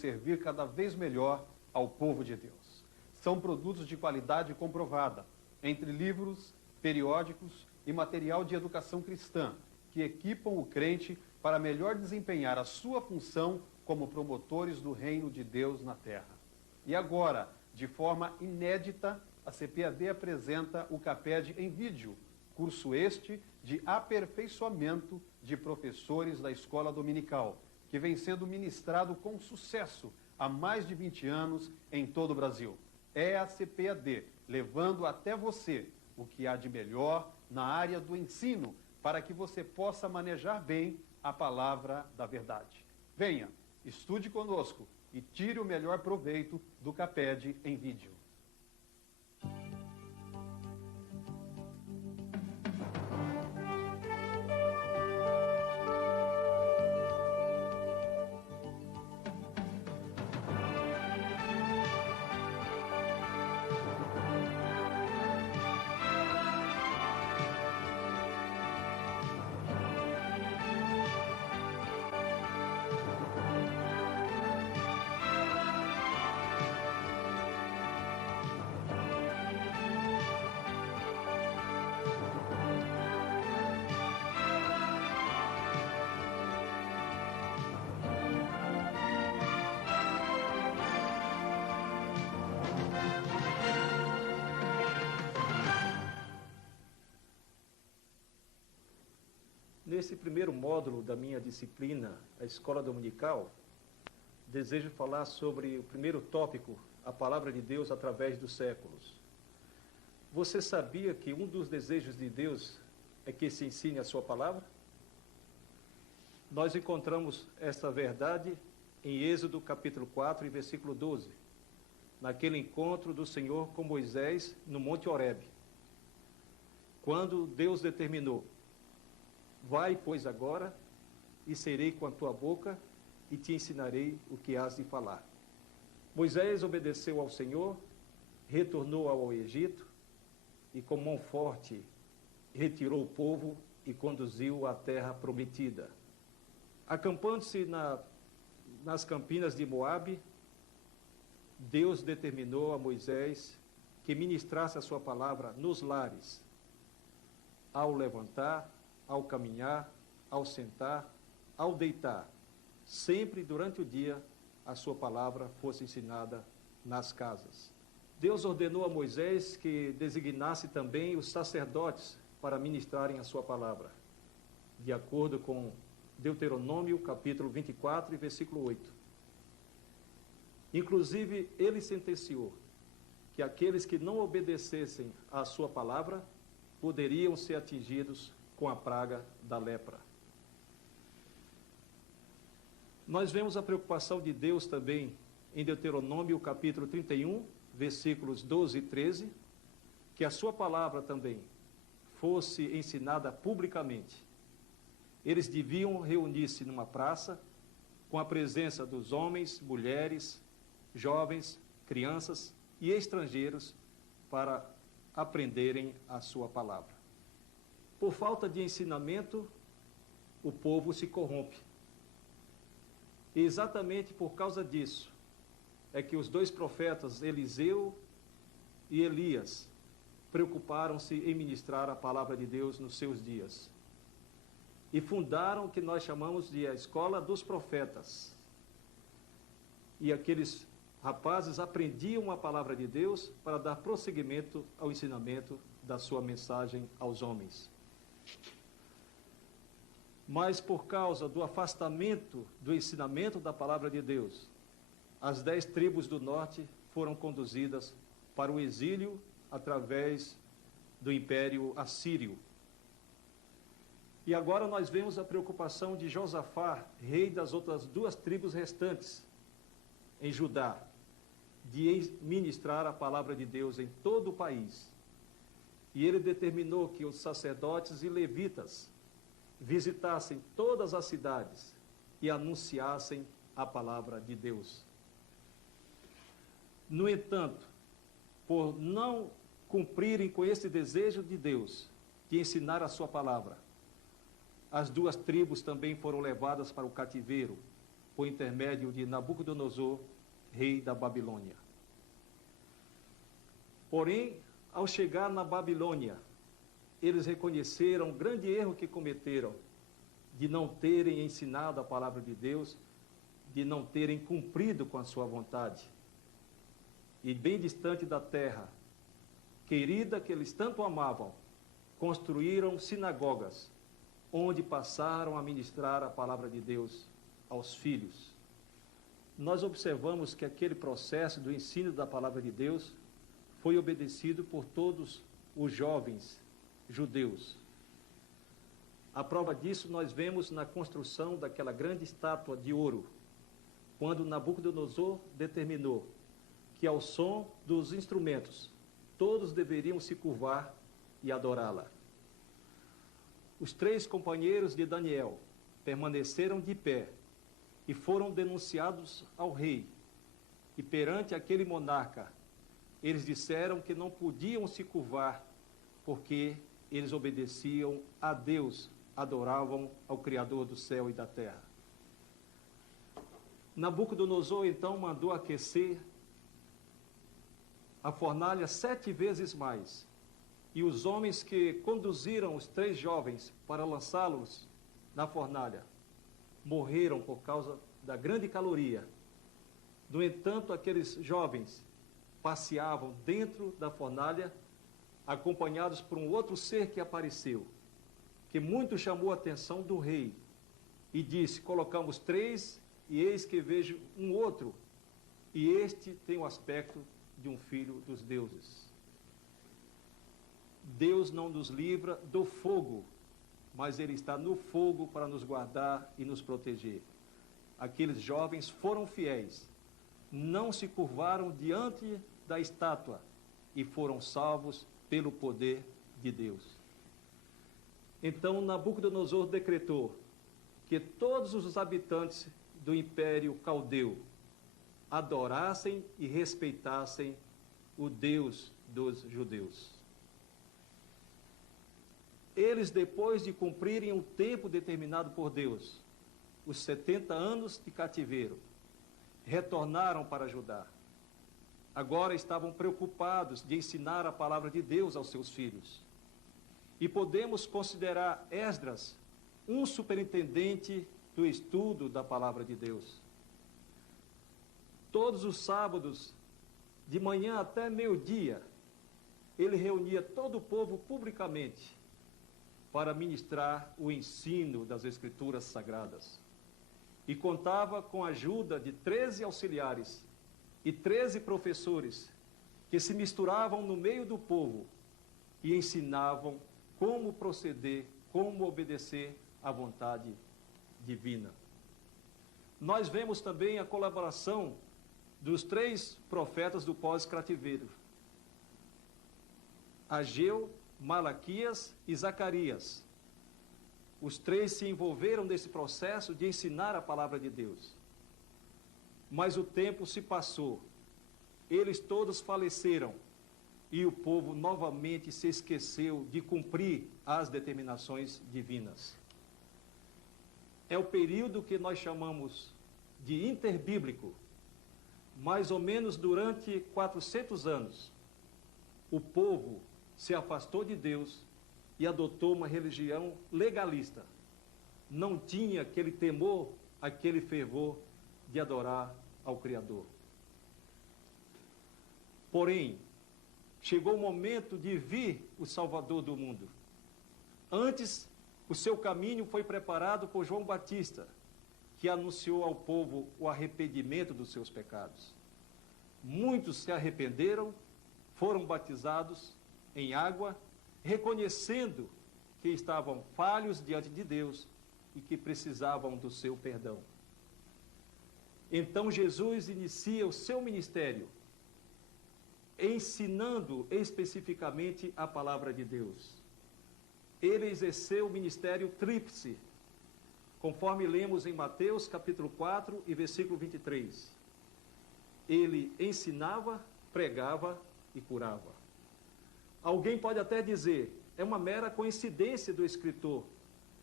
servir cada vez melhor ao povo de Deus. São produtos de qualidade comprovada, entre livros, periódicos e material de educação cristã, que equipam o crente para melhor desempenhar a sua função como promotores do reino de Deus na terra. E agora, de forma inédita, a CPAD apresenta o CAPED em vídeo, curso este de aperfeiçoamento de professores da escola dominical, que vem sendo ministrado com sucesso há mais de 20 anos em todo o Brasil. É a CPAD, levando até você o que há de melhor na área do ensino, para que você possa manejar bem a palavra da verdade. Venha, estude conosco e tire o melhor proveito do CAPED em vídeo. Nesse primeiro módulo da minha disciplina, a Escola Dominical, desejo falar sobre o primeiro tópico, a Palavra de Deus através dos séculos. Você sabia que um dos desejos de Deus é que se ensine a sua palavra? Nós encontramos esta verdade em Êxodo capítulo 4 e versículo 12, naquele encontro do Senhor com Moisés no Monte Horebe, quando Deus determinou: vai, pois, agora, e serei com a tua boca, e te ensinarei o que hás de falar. Moisés obedeceu ao Senhor, retornou ao Egito, e com mão forte retirou o povo e conduziu à terra prometida. Acampando-se nas campinas de Moabe, Deus determinou a Moisés que ministrasse a sua palavra nos lares, ao levantar, ao caminhar, ao sentar, ao deitar, sempre durante o dia a sua palavra fosse ensinada nas casas. Deus ordenou a Moisés que designasse também os sacerdotes para ministrarem a sua palavra, de acordo com Deuteronômio capítulo 24 e versículo 8. Inclusive, ele sentenciou que aqueles que não obedecessem à sua palavra poderiam ser atingidos com a praga da lepra. Nós vemos a preocupação de Deus também em Deuteronômio capítulo 31, versículos 12 e 13, que a sua palavra também fosse ensinada publicamente. Eles deviam reunir-se numa praça, com a presença dos homens, mulheres, jovens, crianças e estrangeiros, para aprenderem a sua palavra. Por falta de ensinamento, o povo se corrompe. E exatamente por causa disso é que os dois profetas, Eliseu e Elias, preocuparam-se em ministrar a palavra de Deus nos seus dias. E fundaram o que nós chamamos de a Escola dos Profetas. E aqueles rapazes aprendiam a palavra de Deus para dar prosseguimento ao ensinamento da sua mensagem aos homens. Mas por causa do afastamento do ensinamento da palavra de Deus, as 10 tribos do norte foram conduzidas para o exílio através do Império Assírio. E agora nós vemos a preocupação de Josafá, rei das outras 2 tribos restantes em Judá, de ministrar a palavra de Deus em todo o país. E ele determinou que os sacerdotes e levitas visitassem todas as cidades e anunciassem a palavra de Deus. No entanto, por não cumprirem com esse desejo de Deus, de ensinar a sua palavra, as 2 tribos também foram levadas para o cativeiro, por intermédio de Nabucodonosor, rei da Babilônia. Porém, ao chegar na Babilônia, eles reconheceram o grande erro que cometeram, de não terem ensinado a palavra de Deus, de não terem cumprido com a sua vontade. E bem distante da terra querida que eles tanto amavam, construíram sinagogas, onde passaram a ministrar a palavra de Deus aos filhos. Nós observamos que aquele processo do ensino da palavra de Deus foi obedecido por todos os jovens judeus. A prova disso nós vemos na construção daquela grande estátua de ouro, quando Nabucodonosor determinou que ao som dos instrumentos todos deveriam se curvar e adorá-la. Os 3 companheiros de Daniel permaneceram de pé e foram denunciados ao rei. E perante aquele monarca, eles disseram que não podiam se curvar, porque eles obedeciam a Deus, adoravam ao Criador do céu e da terra. Nabucodonosor então mandou aquecer a fornalha 7 vezes mais, e os homens que conduziram os 3 jovens para lançá-los na fornalha morreram por causa da grande caloria. No entanto, aqueles jovens passeavam dentro da fornalha, acompanhados por um outro ser que apareceu, que muito chamou a atenção do rei, e disse: colocamos 3, e eis que vejo um outro, e este tem o aspecto de um filho dos deuses. Deus não nos livra do fogo, mas Ele está no fogo para nos guardar e nos proteger. Aqueles jovens foram fiéis, não se curvaram diante da estátua e foram salvos pelo poder de Deus. Então Nabucodonosor decretou que todos os habitantes do Império Caldeu adorassem e respeitassem o Deus dos judeus. Eles, depois de cumprirem o tempo determinado por Deus, os 70 anos de cativeiro, retornaram para Judá. Agora estavam preocupados de ensinar a palavra de Deus aos seus filhos. E podemos considerar Esdras um superintendente do estudo da palavra de Deus. Todos os sábados, de manhã até meio-dia, ele reunia todo o povo publicamente para ministrar o ensino das Escrituras Sagradas. E contava com a ajuda de 13 auxiliares e 13 professores que se misturavam no meio do povo e ensinavam como proceder, como obedecer à vontade divina. Nós vemos também a colaboração dos 3 profetas do pós-cativeiro: Ageu, Malaquias e Zacarias. Os 3 se envolveram nesse processo de ensinar a palavra de Deus. Mas o tempo se passou, eles todos faleceram, e o povo novamente se esqueceu de cumprir as determinações divinas. É o período que nós chamamos de interbíblico. Mais ou menos durante 400 anos, o povo se afastou de Deus e adotou uma religião legalista. Não tinha aquele temor, aquele fervor de adorar ao Criador. Porém, chegou o momento de vir o Salvador do mundo. Antes, o seu caminho foi preparado por João Batista, que anunciou ao povo o arrependimento dos seus pecados. Muitos se arrependeram, foram batizados em água, reconhecendo que estavam falhos diante de Deus e que precisavam do seu perdão. Então Jesus inicia o seu ministério, ensinando especificamente a palavra de Deus. Ele exerceu o ministério tríplice, conforme lemos em Mateus capítulo 4 e versículo 23. Ele ensinava, pregava e curava. Alguém pode até dizer: é uma mera coincidência do escritor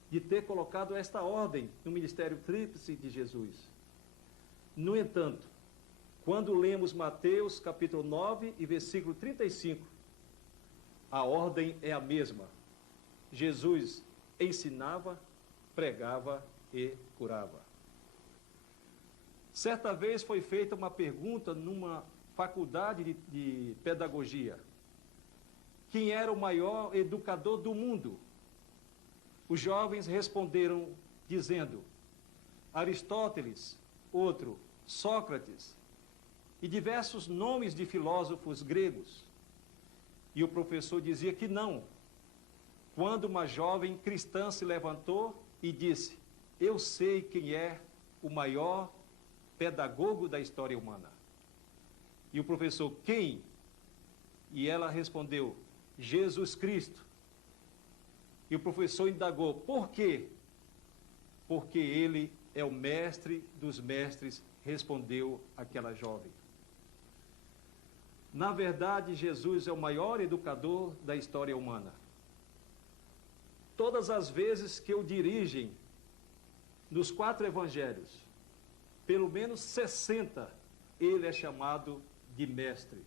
de ter colocado esta ordem no ministério tríplice de Jesus. No entanto, quando lemos Mateus capítulo 9 e versículo 35, a ordem é a mesma. Jesus ensinava, pregava e curava. Certa vez foi feita uma pergunta numa faculdade de pedagogia. Quem era o maior educador do mundo? Os jovens responderam dizendo: Aristóteles, outro, Sócrates, e diversos nomes de filósofos gregos. E o professor dizia que não. Quando uma jovem cristã se levantou e disse: eu sei quem é o maior pedagogo da história humana. E o professor: quem? E ela respondeu: Jesus Cristo. E o professor indagou: por quê? Porque ele é o mestre dos mestres, respondeu aquela jovem. Na verdade, Jesus é o maior educador da história humana. Todas as vezes que o dirigem nos 4 evangelhos, pelo menos 60, ele é chamado de mestre.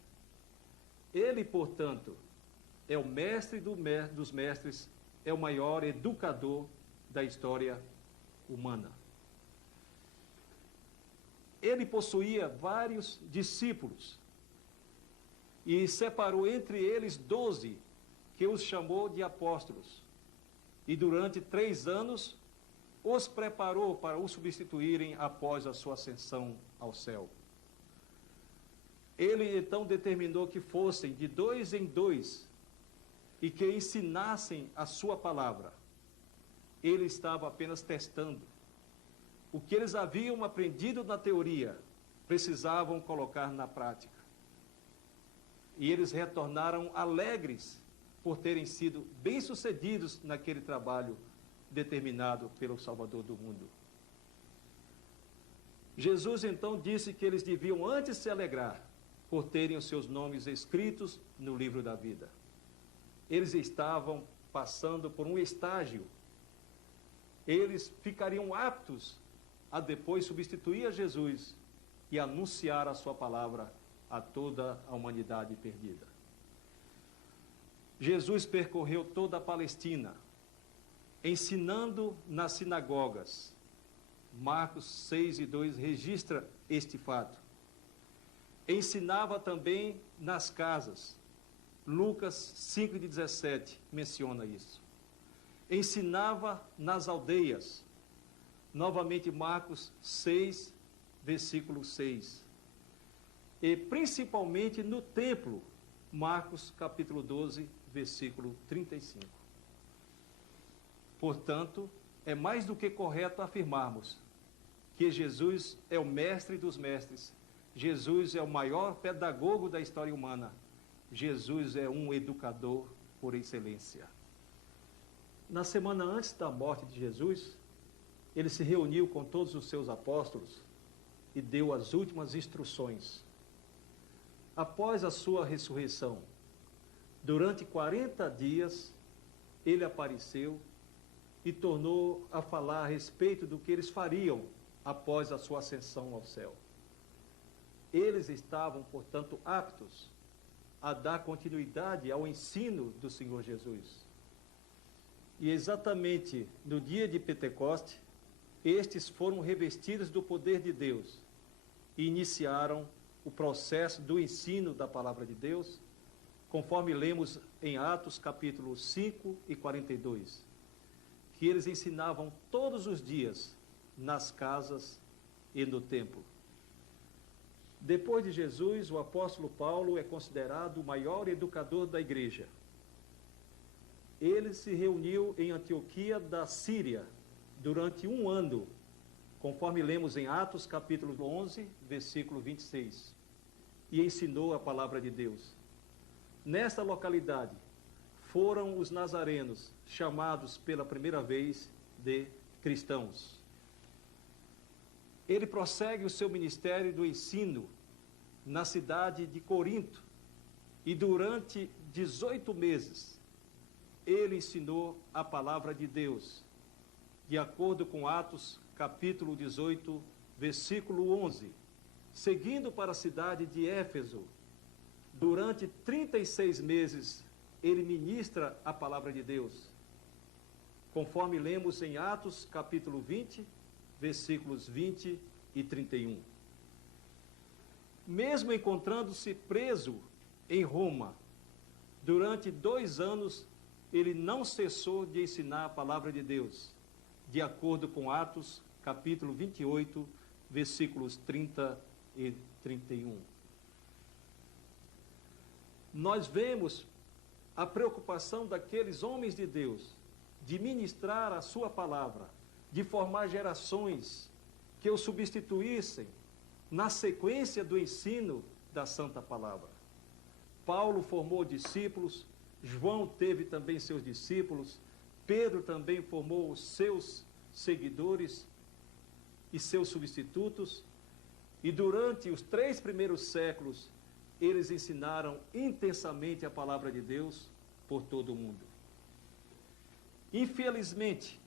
Ele, portanto, é o mestre dos mestres, é o maior educador da história humana. Ele possuía vários discípulos e separou entre eles 12, que os chamou de apóstolos. E durante 3 anos os preparou para o substituírem após a sua ascensão ao céu. Ele então determinou que fossem de 2 em 2 e que ensinassem a sua palavra. Ele estava apenas testando. O que eles haviam aprendido na teoria, precisavam colocar na prática. E eles retornaram alegres por terem sido bem-sucedidos naquele trabalho determinado pelo Salvador do mundo. Jesus então disse que eles deviam antes se alegrar por terem os seus nomes escritos no livro da vida. Eles estavam passando por um estágio. Eles ficariam aptos a depois substituir a Jesus e anunciar a sua palavra a toda a humanidade perdida. Jesus percorreu toda a Palestina, ensinando nas sinagogas. Marcos 6:2 registra este fato. Ensinava também nas casas. Lucas 5:17 menciona isso. Ensinava nas aldeias. Novamente Marcos 6, versículo 6. E principalmente no templo, Marcos capítulo 12, versículo 35. Portanto, é mais do que correto afirmarmos que Jesus é o mestre dos mestres, Jesus é o maior pedagogo da história humana, Jesus é um educador por excelência. Na semana antes da morte de Jesus, ele se reuniu com todos os seus apóstolos e deu as últimas instruções. Após a sua ressurreição, durante 40 dias, ele apareceu e tornou a falar a respeito do que eles fariam após a sua ascensão ao céu. Eles estavam, portanto, aptos a dar continuidade ao ensino do Senhor Jesus. E exatamente no dia de Pentecoste, estes foram revestidos do poder de Deus e iniciaram o processo do ensino da palavra de Deus, conforme lemos em Atos capítulo 5 e 42, que eles ensinavam todos os dias nas casas e no templo. Depois de Jesus, o apóstolo Paulo é considerado o maior educador da igreja. Ele se reuniu em Antioquia da Síria durante 1 ano, conforme lemos em Atos capítulo 11, versículo 26, e ensinou a palavra de Deus. Nesta localidade foram os nazarenos chamados pela primeira vez de cristãos. Ele prossegue o seu ministério do ensino na cidade de Corinto e durante 18 meses ele ensinou a palavra de Deus, de acordo com Atos capítulo 18, versículo 11. seguindo para a cidade de Éfeso. Durante 36 meses, ele ministra a palavra de Deus, conforme lemos em Atos, capítulo 20, versículos 20 e 31. Mesmo encontrando-se preso em Roma, durante 2 anos, ele não cessou de ensinar a palavra de Deus, de acordo com Atos, capítulo 28, versículos 30 e 31. Nós vemos a preocupação daqueles homens de Deus de ministrar a sua palavra, de formar gerações que o substituíssem na sequência do ensino da Santa Palavra. Paulo formou discípulos, João teve também seus discípulos, Pedro também formou os seus seguidores e seus substitutos, e durante os 3 primeiros séculos, eles ensinaram intensamente a palavra de Deus por todo o mundo. Infelizmente,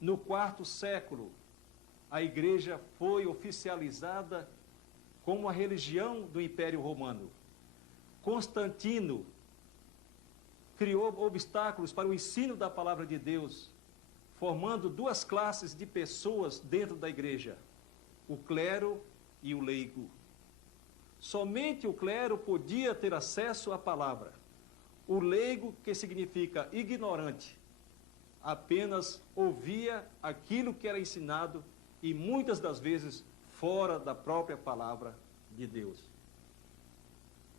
no 4º século, a igreja foi oficializada como a religião do Império Romano. Constantino criou obstáculos para o ensino da palavra de Deus, formando 2 classes de pessoas dentro da igreja, o clero e o leigo. Somente o clero podia ter acesso à palavra. O leigo, que significa ignorante, apenas ouvia aquilo que era ensinado e muitas das vezes fora da própria palavra de Deus.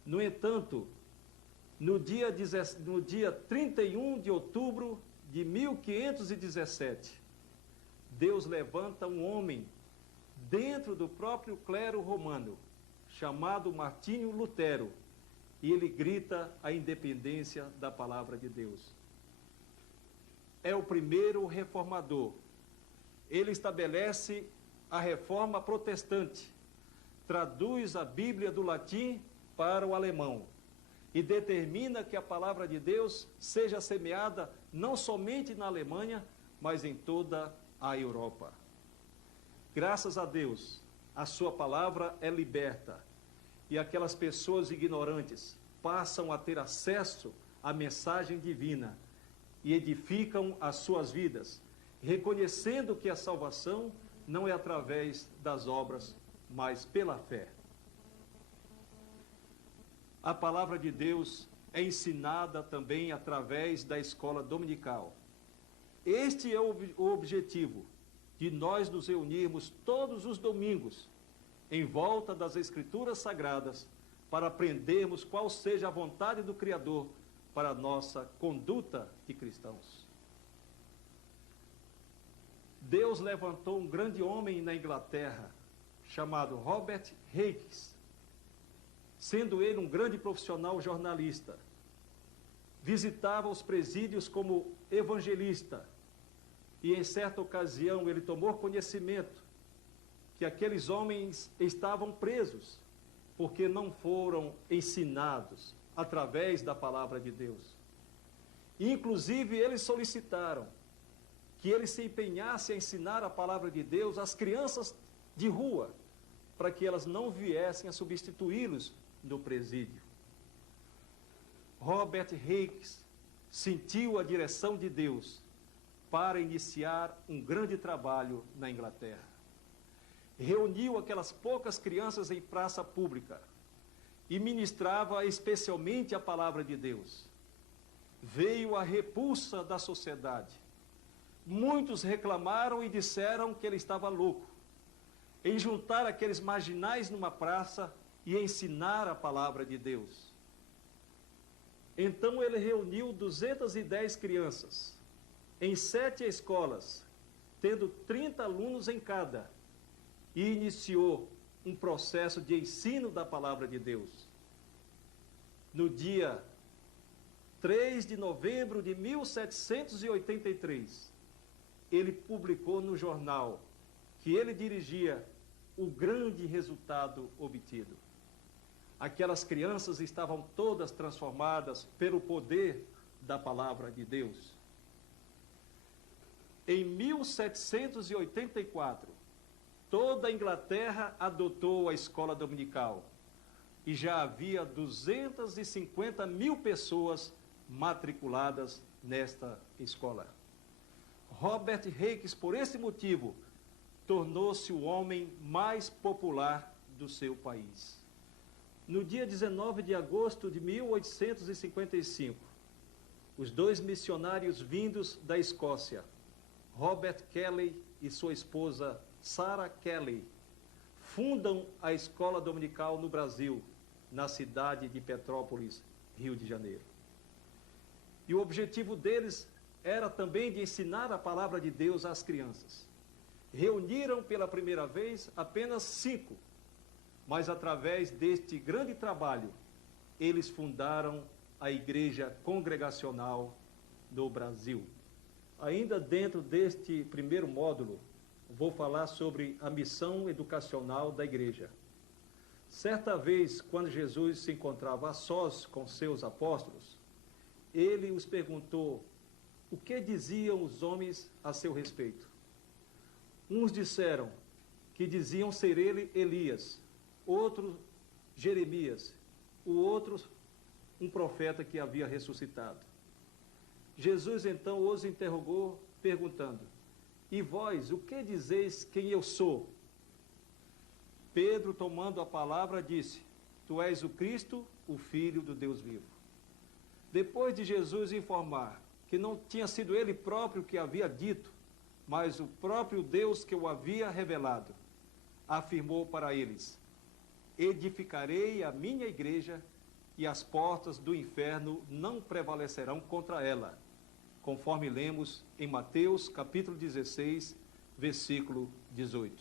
No entanto, no dia 31 de outubro de 1517, Deus levanta um homem dentro do próprio clero romano, chamado Martinho Lutero, e ele grita a independência da palavra de Deus. É o primeiro reformador. Ele estabelece a reforma protestante, traduz a Bíblia do latim para o alemão e determina que a palavra de Deus seja semeada não somente na Alemanha, mas em toda a Europa. Graças a Deus, a sua palavra é liberta e aquelas pessoas ignorantes passam a ter acesso à mensagem divina e edificam as suas vidas, reconhecendo que a salvação não é através das obras, mas pela fé. A palavra de Deus é ensinada também através da escola dominical. Este é o objetivo de nós nos reunirmos todos os domingos em volta das Escrituras Sagradas para aprendermos qual seja a vontade do Criador para a nossa conduta de cristãos. Deus levantou um grande homem na Inglaterra, chamado Robert Hicks, sendo ele um grande profissional jornalista. Visitava os presídios como evangelista e, em certa ocasião, ele tomou conhecimento que aqueles homens estavam presos porque não foram ensinados através da palavra de Deus. Inclusive, eles solicitaram que ele se empenhasse a ensinar a palavra de Deus às crianças de rua, para que elas não viessem a substituí-los no presídio. Robert Hicks sentiu a direção de Deus para iniciar um grande trabalho na Inglaterra. Reuniu aquelas poucas crianças em praça pública e ministrava especialmente a palavra de Deus. Veio a repulsa da sociedade. Muitos reclamaram e disseram que ele estava louco em juntar aqueles marginais numa praça e ensinar a palavra de Deus. Então ele reuniu 210 crianças em 7 escolas, tendo 30 alunos em cada, e iniciou um processo de ensino da palavra de Deus. No dia 3 de novembro de 1783, ele publicou no jornal que ele dirigia o grande resultado obtido. Aquelas crianças estavam todas transformadas pelo poder da palavra de Deus. Em 1784, toda a Inglaterra adotou a escola dominical e já havia 250 mil pessoas matriculadas nesta escola. Robert Hicks, por esse motivo, tornou-se o homem mais popular do seu país. No dia 19 de agosto de 1855, os dois missionários vindos da Escócia, Robert Kelly e sua esposa Sarah Kelly, fundam a escola dominical no Brasil, na cidade de Petrópolis, Rio de Janeiro. E o objetivo deles era também de ensinar a palavra de Deus às crianças. Reuniram pela primeira vez apenas 5, mas através deste grande trabalho, eles fundaram a Igreja Congregacional no Brasil. Ainda dentro deste primeiro módulo, vou falar sobre a missão educacional da igreja. Certa vez, quando Jesus se encontrava a sós com seus apóstolos, ele os perguntou o que diziam os homens a seu respeito. Uns disseram que diziam ser ele Elias, outros Jeremias, o outro um profeta que havia ressuscitado. Jesus então os interrogou, perguntando: e vós, o que dizeis quem eu sou? Pedro, tomando a palavra, disse: tu és o Cristo, o Filho do Deus vivo. Depois de Jesus informar que não tinha sido ele próprio que havia dito, mas o próprio Deus que o havia revelado, afirmou para eles: edificarei a minha igreja e as portas do inferno não prevalecerão contra ela, conforme lemos em Mateus capítulo 16, versículo 18.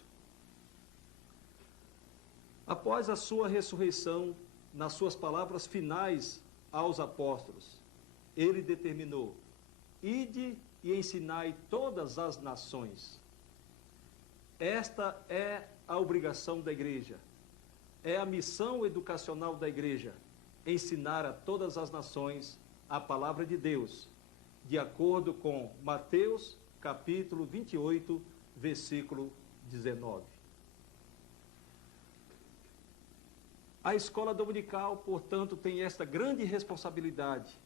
Após a sua ressurreição, nas suas palavras finais aos apóstolos, ele determinou: ide e ensinai todas as nações. Esta é a obrigação da igreja, é a missão educacional da igreja, ensinar a todas as nações a palavra de Deus, de acordo com Mateus capítulo 28, versículo 19. A escola dominical, portanto, tem esta grande responsabilidade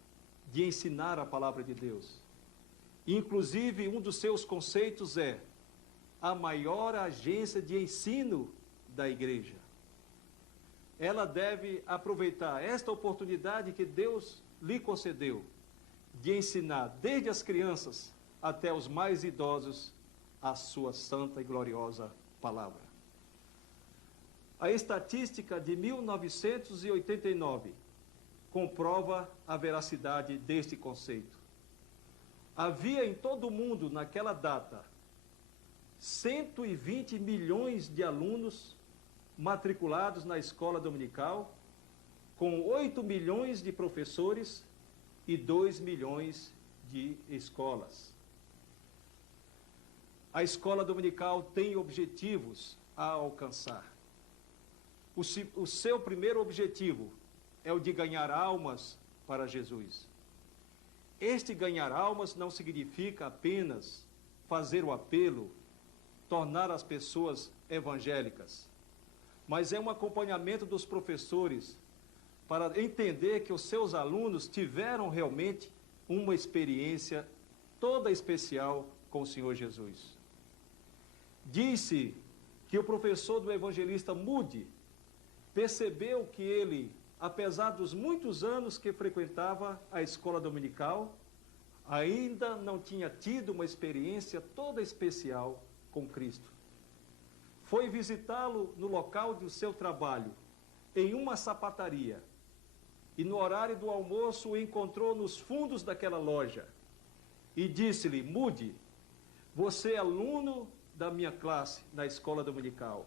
de ensinar a palavra de Deus. Inclusive, um dos seus conceitos é a maior agência de ensino da igreja. Ela deve aproveitar esta oportunidade que Deus lhe concedeu de ensinar desde as crianças até os mais idosos a sua santa e gloriosa palavra. A estatística de 1989 comprova a veracidade deste conceito. Havia em todo o mundo, naquela data, 120 milhões de alunos matriculados na escola dominical, com 8 milhões de professores e 2 milhões de escolas. A escola dominical tem objetivos a alcançar. O seu primeiro objetivo é o de ganhar almas para Jesus. Este ganhar almas não significa apenas fazer o apelo, tornar as pessoas evangélicas, mas é um acompanhamento dos professores para entender que os seus alunos tiveram realmente uma experiência toda especial com o Senhor Jesus. Disse que o professor do evangelista Moody percebeu que ele, apesar dos muitos anos que frequentava a escola dominical, ainda não tinha tido uma experiência toda especial com Cristo. Foi visitá-lo no local do seu trabalho, em uma sapataria, e no horário do almoço o encontrou nos fundos daquela loja e disse-lhe: Moody, você é aluno da minha classe na escola dominical,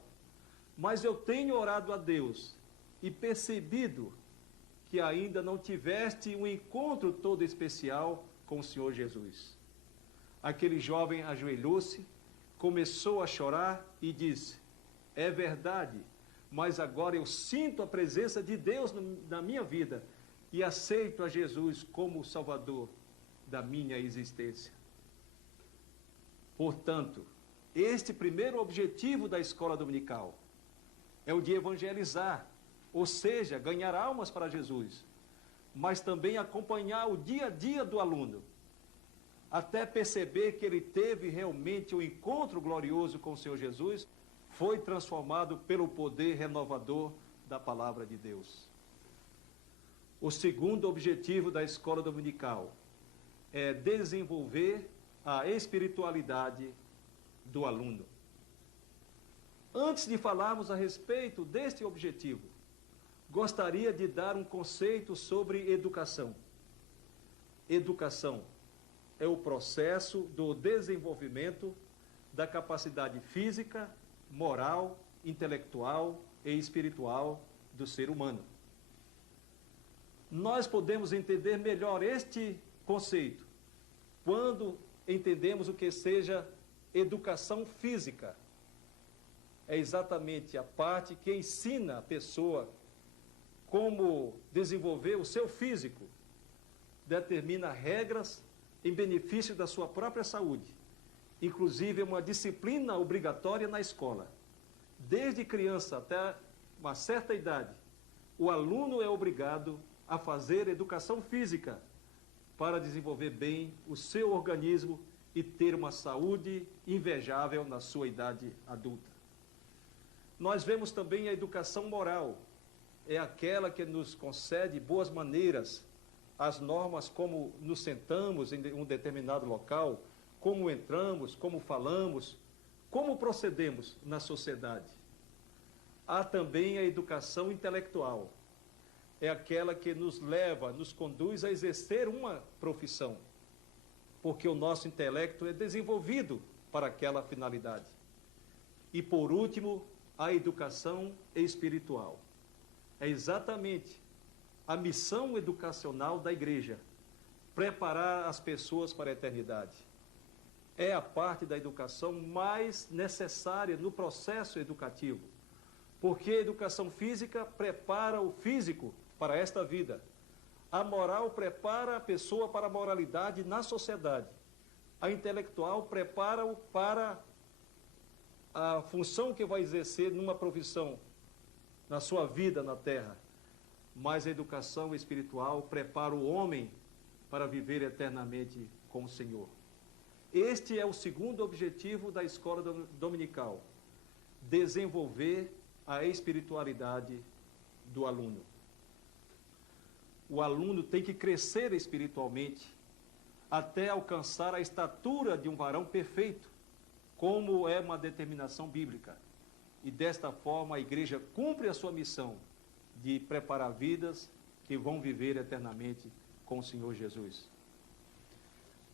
mas eu tenho orado a Deus e percebido que ainda não tiveste um encontro todo especial com o Senhor Jesus. Aquele jovem ajoelhou-se, começou a chorar e disse: é verdade, mas agora eu sinto a presença de Deus na minha vida e aceito a Jesus como o Salvador da minha existência. Portanto, este primeiro objetivo da escola dominical é o de evangelizar, ou seja, ganhar almas para Jesus, mas também acompanhar o dia a dia do aluno, até perceber que ele teve realmente um encontro glorioso com o Senhor Jesus, foi transformado pelo poder renovador da palavra de Deus. O segundo objetivo da escola dominical é desenvolver a espiritualidade do aluno. Antes de falarmos a respeito deste objetivo, gostaria de dar um conceito sobre educação. Educação é o processo do desenvolvimento da capacidade física, moral, intelectual e espiritual do ser humano. Nós podemos entender melhor este conceito quando entendemos o que seja educação física. É exatamente a parte que ensina a pessoa como desenvolver o seu físico, determina regras em benefício da sua própria saúde. Inclusive, é uma disciplina obrigatória na escola. Desde criança até uma certa idade, o aluno é obrigado a fazer educação física para desenvolver bem o seu organismo e ter uma saúde invejável na sua idade adulta. Nós vemos também a educação moral. É aquela que nos concede boas maneiras, as normas como nos sentamos em um determinado local, como entramos, como falamos, como procedemos na sociedade. Há também a educação intelectual. É aquela que nos leva, nos conduz a exercer uma profissão, porque o nosso intelecto é desenvolvido para aquela finalidade. E, por último, a educação espiritual. É exatamente a missão educacional da igreja, preparar as pessoas para a eternidade. É a parte da educação mais necessária no processo educativo, porque a educação física prepara o físico para esta vida. A moral prepara a pessoa para a moralidade na sociedade. A intelectual prepara-o para a função que vai exercer numa profissão, na sua vida na terra. Mas a educação espiritual prepara o homem para viver eternamente com o Senhor. Este é o segundo objetivo da escola dominical: desenvolver a espiritualidade do aluno. O aluno tem que crescer espiritualmente até alcançar a estatura de um varão perfeito, como é uma determinação bíblica. E desta forma a igreja cumpre a sua missão de preparar vidas que vão viver eternamente com o Senhor Jesus.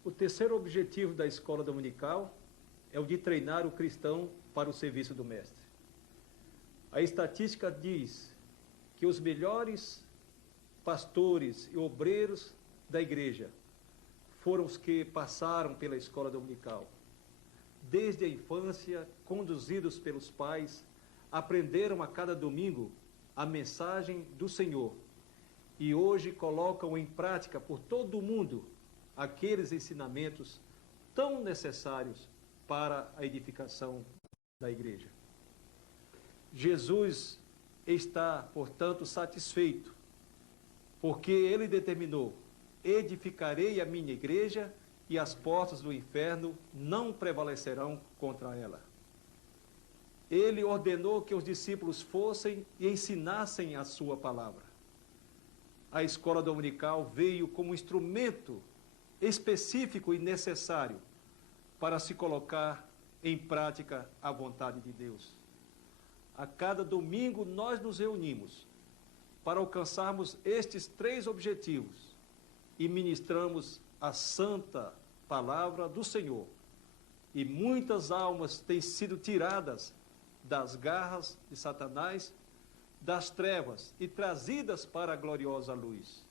O terceiro objetivo da escola dominical é o de treinar o cristão para o serviço do mestre. A estatística diz que os melhores pastores e obreiros da igreja foram os que passaram pela escola dominical. Desde a infância, conduzidos pelos pais, aprenderam a cada domingo a mensagem do Senhor e hoje colocam em prática por todo o mundo aqueles ensinamentos tão necessários para a edificação da igreja. Jesus está, portanto, satisfeito, porque ele determinou: edificarei a minha igreja e as portas do inferno não prevalecerão contra ela. Ele ordenou que os discípulos fossem e ensinassem a sua palavra. A escola dominical veio como instrumento específico e necessário para se colocar em prática a vontade de Deus. A cada domingo nós nos reunimos para alcançarmos estes três objetivos e ministramos a santa palavra do Senhor. E muitas almas têm sido tiradas das garras de Satanás, das trevas, e trazidas para a gloriosa luz.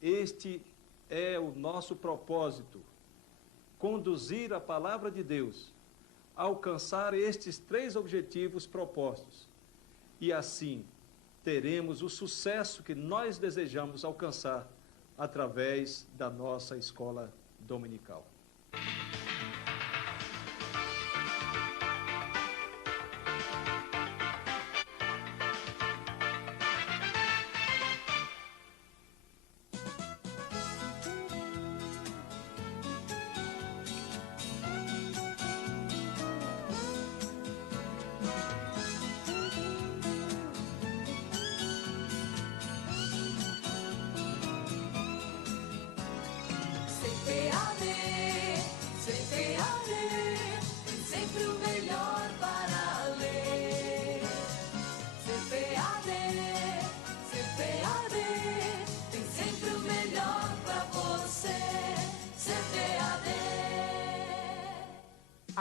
Este é o nosso propósito: conduzir a palavra de Deus a alcançar estes três objetivos propostos. E assim teremos o sucesso que nós desejamos alcançar através da nossa escola dominical.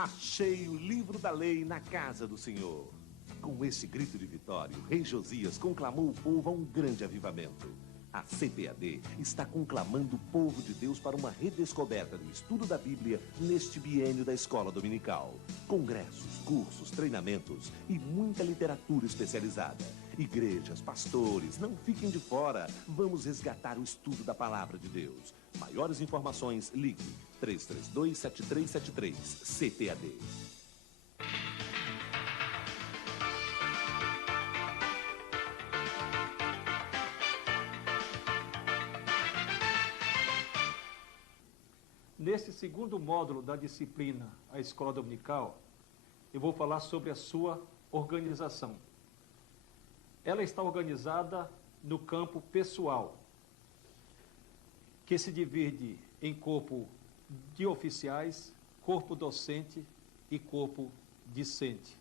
Achei o livro da lei na casa do Senhor. Com esse grito de vitória, o rei Josias conclamou o povo a um grande avivamento. A CPAD está conclamando o povo de Deus para uma redescoberta do estudo da Bíblia neste biênio da escola dominical. Congressos, cursos, treinamentos e muita literatura especializada. Igrejas, pastores, não fiquem de fora. Vamos resgatar o estudo da palavra de Deus. Maiores informações, ligue 332-7373, CPAD. Neste segundo módulo da disciplina, a Escola Dominical, eu vou falar sobre a sua organização. Ela está organizada no campo pessoal, que se divide em corpo de oficiais, corpo docente e corpo discente.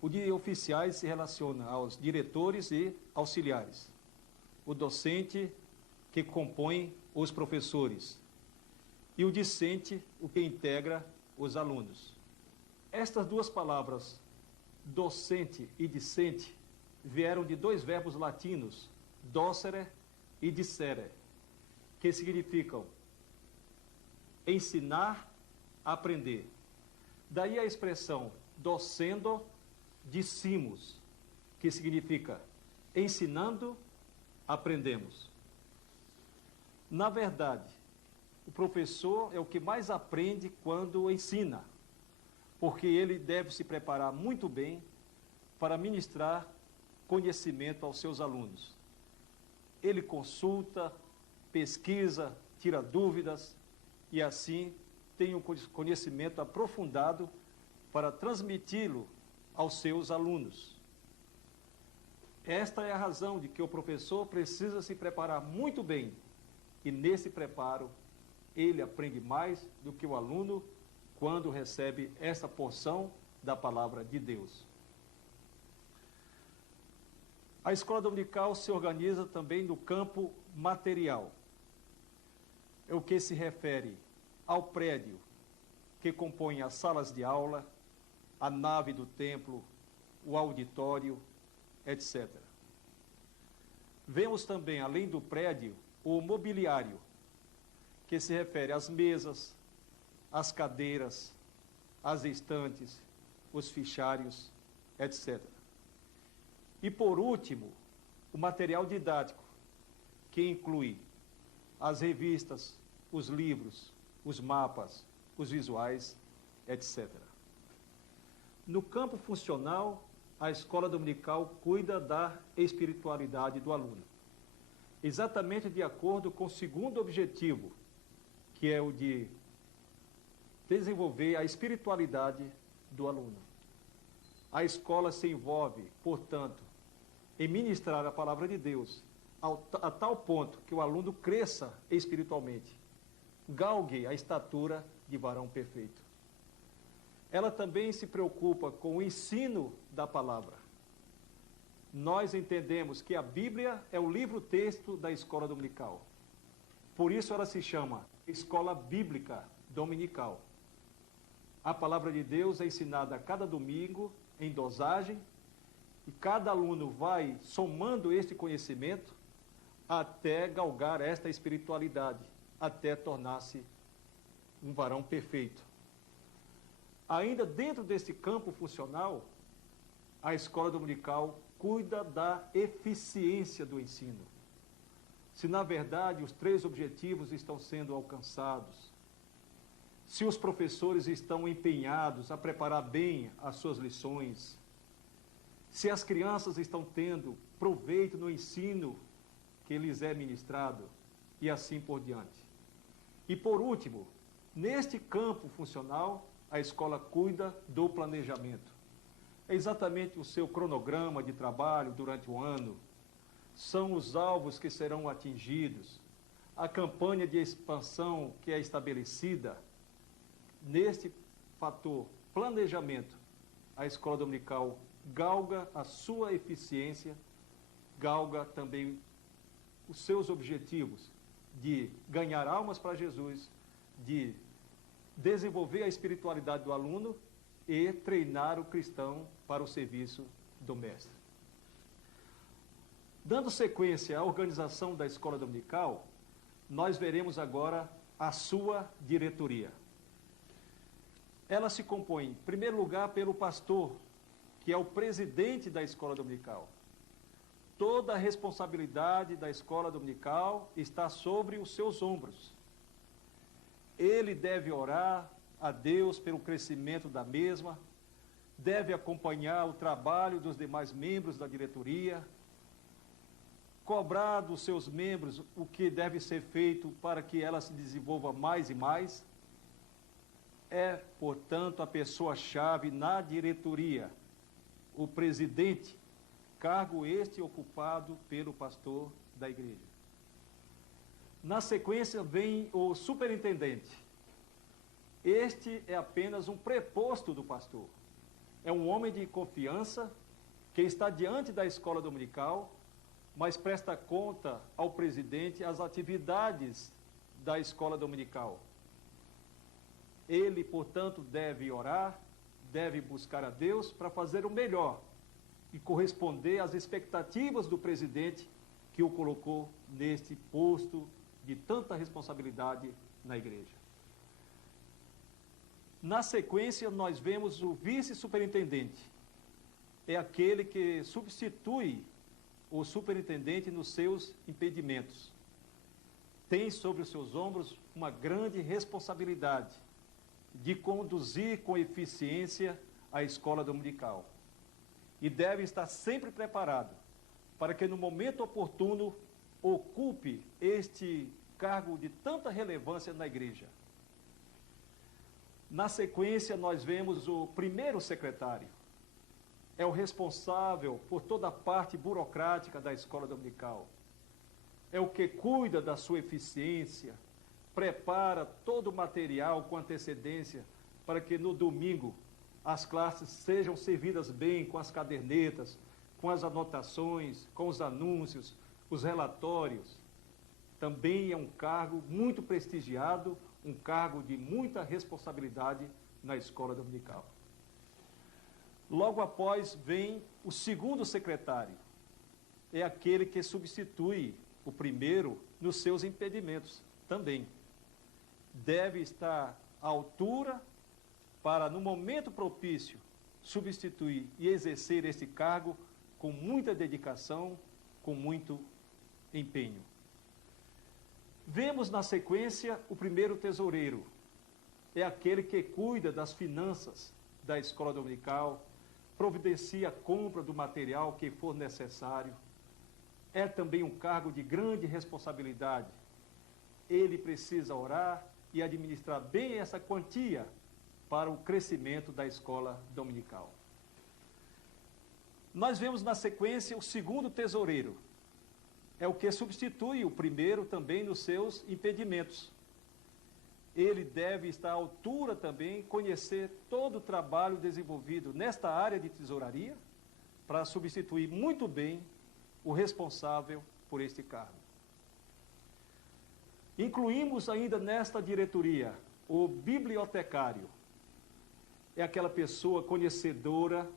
O de oficiais se relaciona aos diretores e auxiliares. O docente, que compõe os professores. E o discente, o que integra os alunos. Estas duas palavras, docente e discente, vieram de dois verbos latinos, docere e dicere, que significam ensinar, aprender. Daí a expressão docendo discimus, que significa ensinando, aprendemos. Na verdade, o professor é o que mais aprende quando ensina, porque ele deve se preparar muito bem para ministrar conhecimento aos seus alunos. Ele consulta, pesquisa, tira dúvidas e assim tem um conhecimento aprofundado para transmiti-lo aos seus alunos. Esta é a razão de que o professor precisa se preparar muito bem e nesse preparo ele aprende mais do que o aluno quando recebe essa porção da palavra de Deus. A escola dominical se organiza também no campo material. É o que se refere ao prédio que compõe as salas de aula, a nave do templo, o auditório, etc. Vemos também, além do prédio, o mobiliário, que se refere às mesas, às cadeiras, às estantes, os fichários, etc. E, por último, o material didático, que inclui as revistas, os livros, os mapas, os visuais, etc. No campo funcional, a escola dominical cuida da espiritualidade do aluno, exatamente de acordo com o segundo objetivo, que é o de desenvolver a espiritualidade do aluno. A escola se envolve, portanto, em ministrar a palavra de Deus a tal ponto que o aluno cresça espiritualmente, galgue a estatura de varão perfeito. Ela também se preocupa com o ensino da palavra. Nós entendemos que a Bíblia é o livro-texto da escola dominical. Por isso ela se chama Escola Bíblica Dominical. A palavra de Deus é ensinada a cada domingo em dosagem e cada aluno vai somando este conhecimento até galgar esta espiritualidade, até tornar-se um varão perfeito. Ainda dentro desse campo funcional, a escola dominical cuida da eficiência do ensino. Se, na verdade, os três objetivos estão sendo alcançados, se os professores estão empenhados a preparar bem as suas lições, se as crianças estão tendo proveito no ensino que lhes é ministrado, e assim por diante. E, por último, neste campo funcional, a escola cuida do planejamento. É exatamente o seu cronograma de trabalho durante o ano, são os alvos que serão atingidos, a campanha de expansão que é estabelecida. Neste fator planejamento, a escola dominical galga a sua eficiência, galga também os seus objetivos de ganhar almas para Jesus, de desenvolver a espiritualidade do aluno e treinar o cristão para o serviço do mestre. Dando sequência à organização da escola dominical, nós veremos agora a sua diretoria. Ela se compõe, em primeiro lugar, pelo pastor, que é o presidente da escola dominical. Toda a responsabilidade da escola dominical está sobre os seus ombros. Ele deve orar a Deus pelo crescimento da mesma, deve acompanhar o trabalho dos demais membros da diretoria, cobrar dos seus membros o que deve ser feito para que ela se desenvolva mais e mais. É, portanto, a pessoa-chave na diretoria, o presidente, cargo este ocupado pelo pastor da igreja. Na sequência vem o superintendente. Este é apenas um preposto do pastor. É um homem de confiança que está diante da escola dominical, mas presta conta ao presidente as atividades da escola dominical. Ele, portanto, deve orar, deve buscar a Deus para fazer o melhor e corresponder às expectativas do presidente que o colocou neste posto de tanta responsabilidade na igreja. Na sequência, nós vemos o vice-superintendente. É aquele que substitui o superintendente nos seus impedimentos. Tem sobre os seus ombros uma grande responsabilidade de conduzir com eficiência a escola dominical. E deve estar sempre preparado para que no momento oportuno ocupe este cargo de tanta relevância na igreja. Na sequência, nós vemos o primeiro secretário. É o responsável por toda a parte burocrática da escola dominical. É o que cuida da sua eficiência, prepara todo o material com antecedência para que no domingo as classes sejam servidas bem com as cadernetas, com as anotações, com os anúncios, os relatórios. Também é um cargo muito prestigiado, um cargo de muita responsabilidade na escola dominical. Logo após vem o segundo secretário. É aquele que substitui o primeiro nos seus impedimentos também. Deve estar à altura para, no momento propício, substituir e exercer este cargo com muita dedicação, com muito empenho. Vemos na sequência o primeiro tesoureiro. É aquele que cuida das finanças da escola dominical, providencia a compra do material que for necessário. É também um cargo de grande responsabilidade. Ele precisa orar e administrar bem essa quantia para o crescimento da escola dominical. Nós vemos na sequência o segundo tesoureiro. É o que substitui o primeiro também nos seus impedimentos. Ele deve estar à altura também, conhecer todo o trabalho desenvolvido nesta área de tesouraria, para substituir muito bem o responsável por este cargo. Incluímos ainda nesta diretoria o bibliotecário. É aquela pessoa conhecedora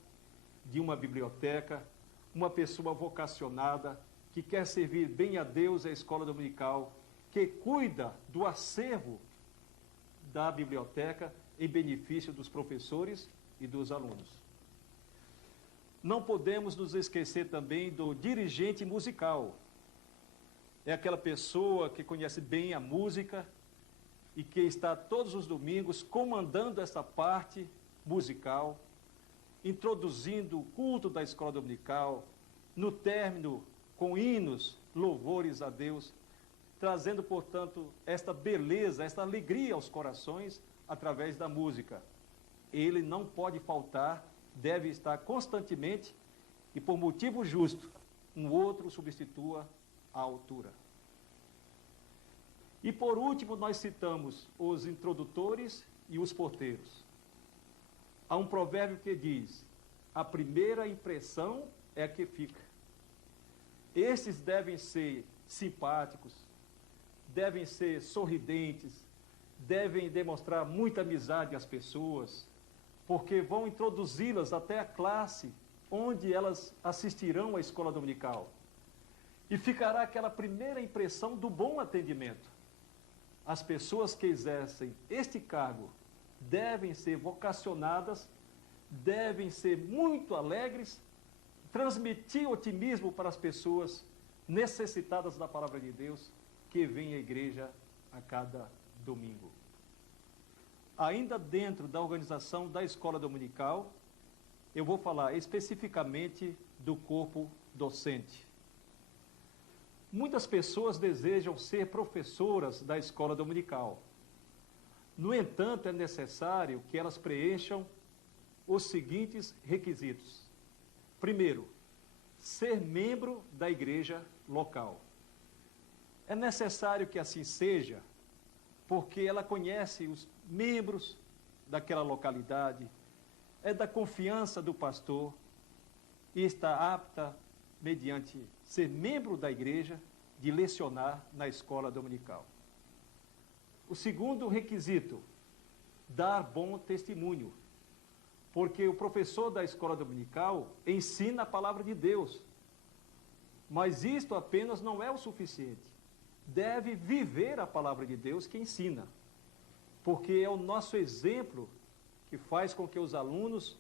de uma biblioteca, uma pessoa vocacionada, que quer servir bem a Deus e a escola dominical, que cuida do acervo da biblioteca em benefício dos professores e dos alunos. Não podemos nos esquecer também do dirigente musical. É aquela pessoa que conhece bem a música e que está todos os domingos comandando essa parte musical, introduzindo o culto da escola dominical, no término com hinos, louvores a Deus, trazendo, portanto, esta beleza, esta alegria aos corações através da música. Ele não pode faltar, deve estar constantemente e, por motivo justo, um outro substitua à altura. E, por último, nós citamos os introdutores e os porteiros. Há um provérbio que diz: a primeira impressão é a que fica. Esses devem ser simpáticos, devem ser sorridentes, devem demonstrar muita amizade às pessoas, porque vão introduzi-las até a classe onde elas assistirão à escola dominical. E ficará aquela primeira impressão do bom atendimento. As pessoas que exercem este cargo devem ser vocacionadas, devem ser muito alegres, transmitir otimismo para as pessoas necessitadas da palavra de Deus que vêm à igreja a cada domingo. Ainda dentro da organização da escola dominical, eu vou falar especificamente do corpo docente. Muitas pessoas desejam ser professoras da escola dominical. No entanto, é necessário que elas preencham os seguintes requisitos. Primeiro, ser membro da igreja local. É necessário que assim seja, porque ela conhece os membros daquela localidade, é da confiança do pastor e está apta, mediante ser membro da igreja, de lecionar na escola dominical. O segundo requisito, dar bom testemunho, porque o professor da escola dominical ensina a palavra de Deus, mas isto apenas não é o suficiente. Deve viver a palavra de Deus que ensina, porque é o nosso exemplo que faz com que os alunos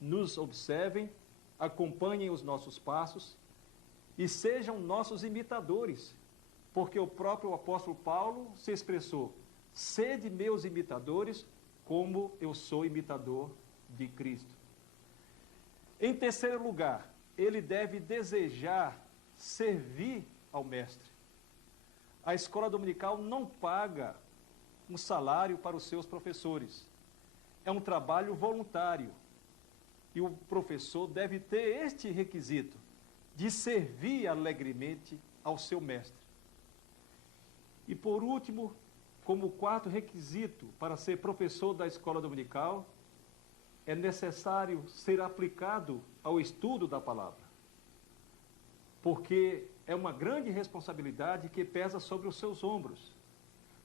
nos observem, acompanhem os nossos passos e sejam nossos imitadores, porque o próprio apóstolo Paulo se expressou: sede meus imitadores, como eu sou imitador de Cristo. Em terceiro lugar, ele deve desejar servir ao mestre. A escola dominical não paga um salário para os seus professores. É um trabalho voluntário. E o professor deve ter este requisito, de servir alegremente ao seu mestre. E por último, como quarto requisito para ser professor da escola dominical, é necessário ser aplicado ao estudo da palavra. Porque é uma grande responsabilidade que pesa sobre os seus ombros,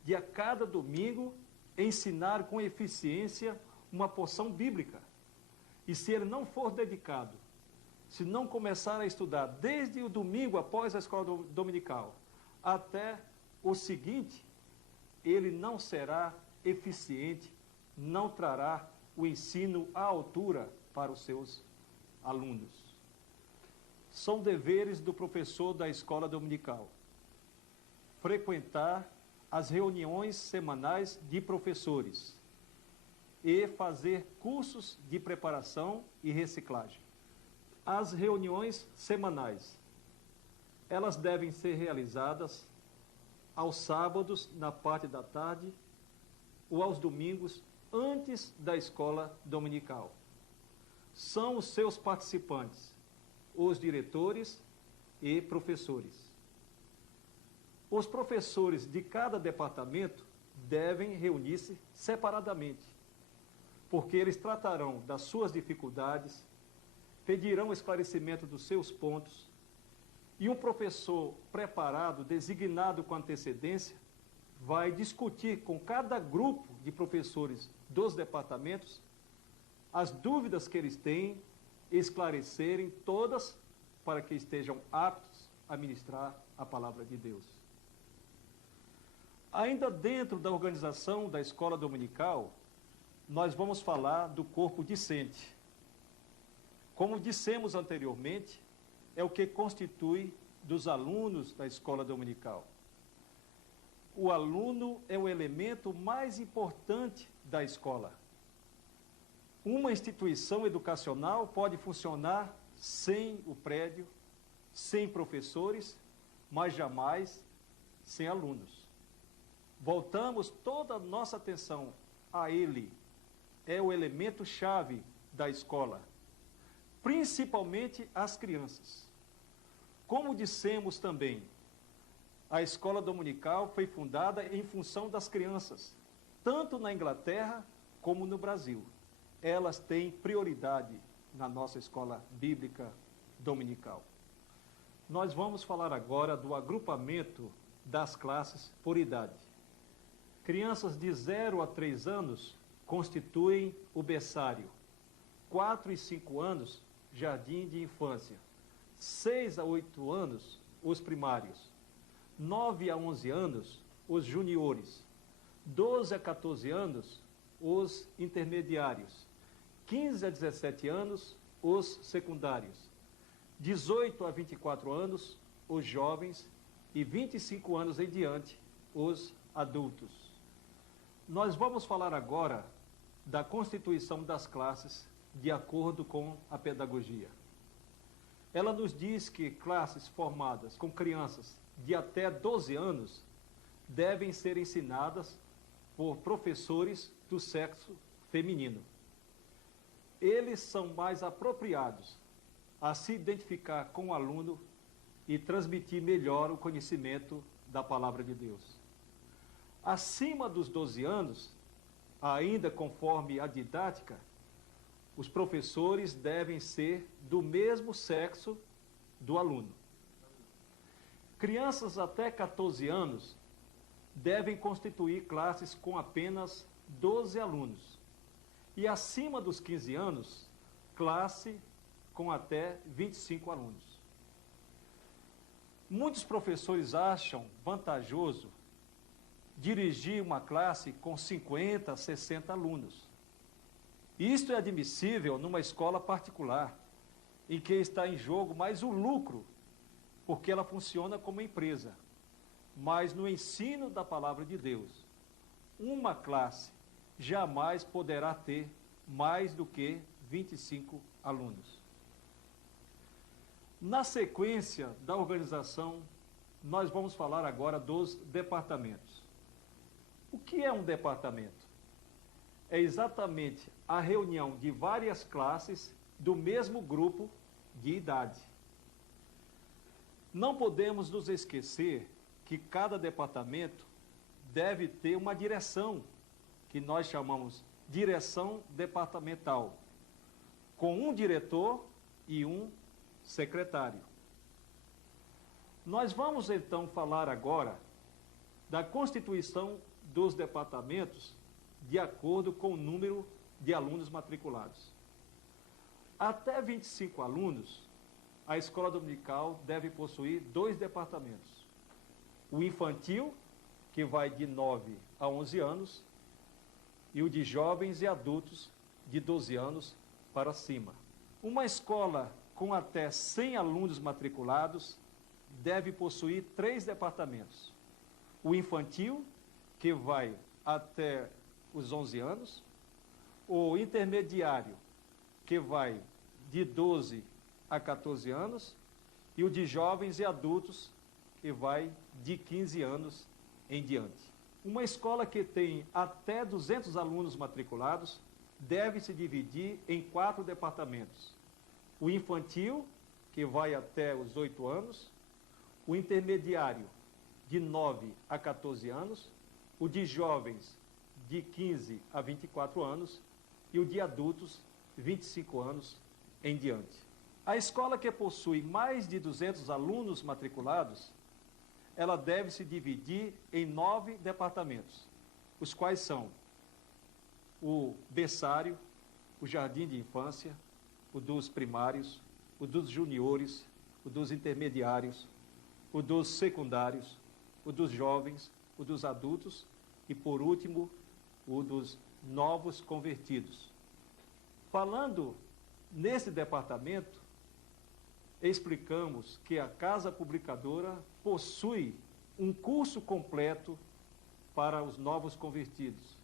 de a cada domingo ensinar com eficiência uma porção bíblica. E se ele não for dedicado, se não começar a estudar desde o domingo após a escola dominical até o seguinte, ele não será eficiente, não trará o ensino à altura para os seus alunos. São deveres do professor da escola dominical frequentar as reuniões semanais de professores e fazer cursos de preparação e reciclagem. As reuniões semanais, elas devem ser realizadas aos sábados, na parte da tarde, ou aos domingos, antes da escola dominical. São os seus participantes, os diretores e professores. Os professores de cada departamento devem reunir-se separadamente, porque eles tratarão das suas dificuldades, pedirão esclarecimento dos seus pontos, e um professor preparado, designado com antecedência, vai discutir com cada grupo de professores dos departamentos as dúvidas que eles têm, esclarecerem todas para que estejam aptos a ministrar a palavra de Deus. Ainda dentro da organização da escola dominical, nós vamos falar do corpo discente. Como dissemos anteriormente, é o que constitui dos alunos da escola dominical. O aluno é o elemento mais importante da escola. Uma instituição educacional pode funcionar sem o prédio, sem professores, mas jamais sem alunos. Voltamos toda a nossa atenção a ele. É o elemento-chave da escola, principalmente as crianças. Como dissemos também, a escola dominical foi fundada em função das crianças, tanto na Inglaterra como no Brasil. Elas têm prioridade na nossa escola bíblica dominical. Nós vamos falar agora do agrupamento das classes por idade. Crianças de 0 a 3 anos constituem o berçário. 4 e 5 anos, jardim de infância. 6 a 8 anos, os primários. 9 a 11 anos, os juniores. 12 a 14 anos, os intermediários. 15 a 17 anos, os secundários. 18 a 24 anos, os jovens. E 25 anos em diante, os adultos. Nós vamos falar agora da constituição das classes de acordo com a pedagogia. Ela nos diz que classes formadas com crianças de até 12 anos devem ser ensinadas por professores do sexo feminino. Eles são mais apropriados a se identificar com o aluno e transmitir melhor o conhecimento da palavra de Deus. Acima dos 12 anos, ainda conforme a didática, os professores devem ser do mesmo sexo do aluno. Crianças até 14 anos devem constituir classes com apenas 12 alunos. E acima dos 15 anos, classe com até 25 alunos. Muitos professores acham vantajoso dirigir uma classe com 50, 60 alunos. Isto é admissível numa escola particular, em que está em jogo mais o lucro, porque ela funciona como empresa. Mas no ensino da palavra de Deus, uma classe jamais poderá ter mais do que 25 alunos. Na sequência da organização, nós vamos falar agora dos departamentos. O que é um departamento? É exatamente a reunião de várias classes do mesmo grupo de idade. Não podemos nos esquecer que cada departamento deve ter uma direção, que nós chamamos direção departamental, com um diretor e um secretário. Nós vamos então falar agora da constituição dos departamentos de acordo com o número de alunos matriculados. Até 25 alunos, a escola dominical deve possuir 2 departamentos. O infantil, que vai de 9 a 11 anos, e o de jovens e adultos de 12 anos para cima. Uma escola com até 100 alunos matriculados deve possuir 3 departamentos. O infantil, que vai até os 11 anos, o intermediário, que vai de 12 a 14 anos, e o de jovens e adultos, que vai de 15 anos em diante. Uma escola que tem até 200 alunos matriculados deve se dividir em 4 departamentos. O infantil, que vai até os 8 anos, o intermediário, de 9 a 14 anos, o de jovens, de 15 a 24 anos, e o de adultos, 25 anos em diante. A escola que possui mais de 200 alunos matriculados, ela deve se dividir em 9 departamentos, os quais são o berçário, o jardim de infância, o dos primários, o dos juniores, o dos intermediários, o dos secundários, o dos jovens, o dos adultos e, por último, o dos novos convertidos. Falando nesse departamento, explicamos que a Casa Publicadora possui um curso completo para os novos convertidos.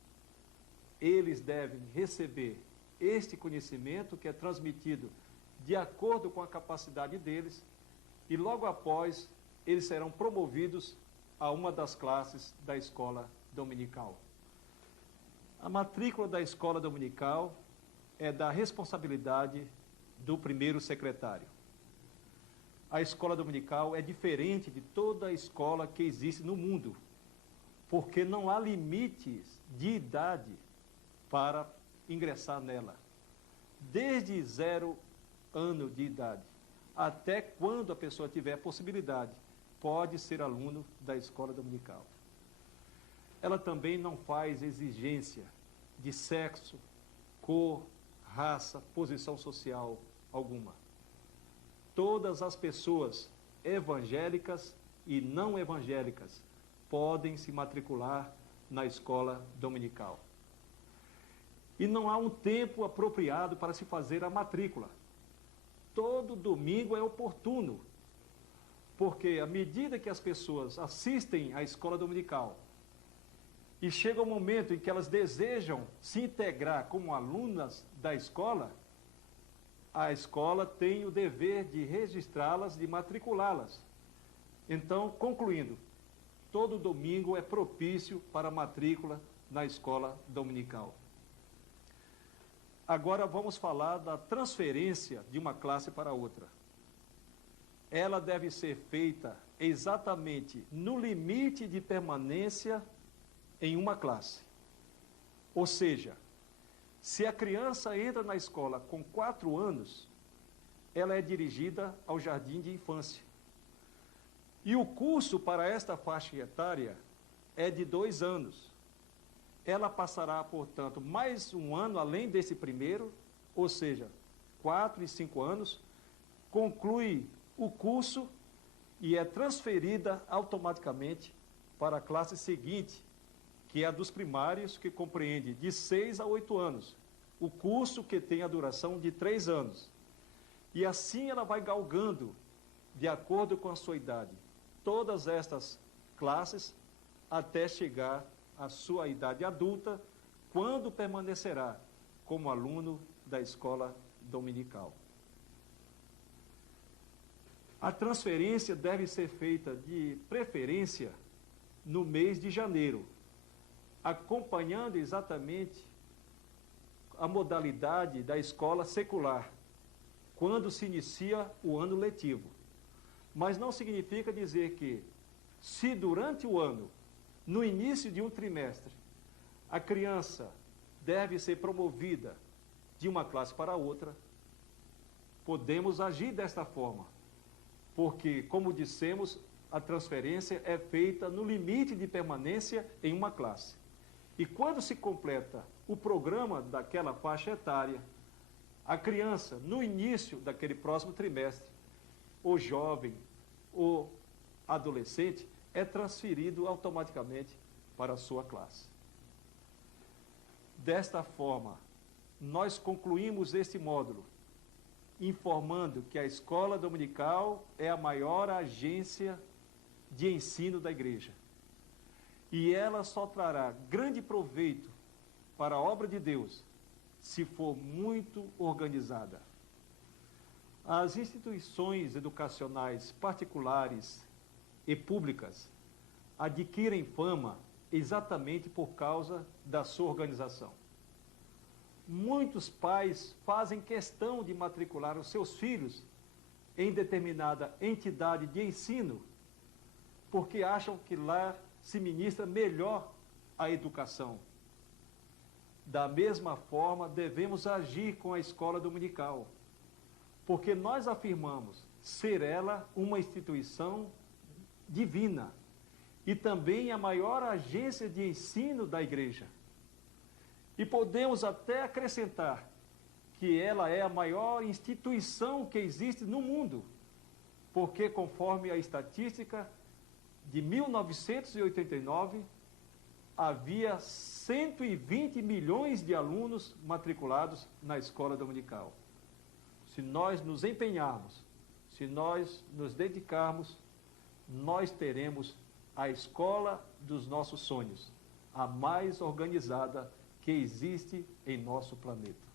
Eles devem receber este conhecimento que é transmitido de acordo com a capacidade deles e logo após eles serão promovidos a uma das classes da escola dominical. A matrícula da escola dominical é da responsabilidade do primeiro secretário. A escola dominical é diferente de toda a escola que existe no mundo, porque não há limites de idade para ingressar nela. Desde 0 ano de idade até quando a pessoa tiver possibilidade, pode ser aluno da escola dominical. ela também não faz exigência de sexo, cor, raça, posição social alguma. Todas as pessoas evangélicas e não evangélicas podem se matricular na escola dominical. E não há um tempo apropriado para se fazer a matrícula. Todo domingo é oportuno, porque à medida que as pessoas assistem à escola dominical e chega o momento em que elas desejam se integrar como alunas da escola, a escola tem o dever de registrá-las, de matriculá-las. Então, concluindo, todo domingo é propício para a matrícula na escola dominical. Agora vamos falar da transferência de uma classe para outra. Ela deve ser feita exatamente no limite de permanência em uma classe. Ou seja, se a criança entra na escola com 4 anos, ela é dirigida ao jardim de infância. E o curso para esta faixa etária é de 2 anos. Ela passará, portanto, mais um ano além desse primeiro, ou seja, 4 e 5 anos, conclui o curso e é transferida automaticamente para a classe seguinte, que é a dos primários, que compreende de 6 a 8 anos, o curso que tem a duração de 3 anos. E assim ela vai galgando, de acordo com a sua idade, todas estas classes, até chegar à sua idade adulta, quando permanecerá como aluno da escola dominical. A transferência deve ser feita de preferência no mês de janeiro, acompanhando exatamente a modalidade da escola secular, quando se inicia o ano letivo. Mas não significa dizer que, se durante o ano, no início de um trimestre, a criança deve ser promovida de uma classe para outra, podemos agir desta forma, porque, como dissemos, a transferência é feita no limite de permanência em uma classe. E quando se completa o programa daquela faixa etária, a criança, no início daquele próximo trimestre, o jovem, o adolescente, é transferido automaticamente para a sua classe. Desta forma, nós concluímos este módulo, informando que a escola dominical é a maior agência de ensino da igreja. E ela só trará grande proveito para a obra de Deus, se for muito organizada. As instituições educacionais particulares e públicas adquirem fama exatamente por causa da sua organização. Muitos pais fazem questão de matricular os seus filhos em determinada entidade de ensino, porque acham que lá se ministra melhor a educação. Da mesma forma, devemos agir com a escola dominical, porque nós afirmamos ser ela uma instituição divina e também a maior agência de ensino da igreja. E podemos até acrescentar que ela é a maior instituição que existe no mundo, porque, conforme a estatística de 1989, havia 120 milhões de alunos matriculados na escola dominical. Se nós nos empenharmos, se nós nos dedicarmos, nós teremos a escola dos nossos sonhos, a mais organizada que existe em nosso planeta.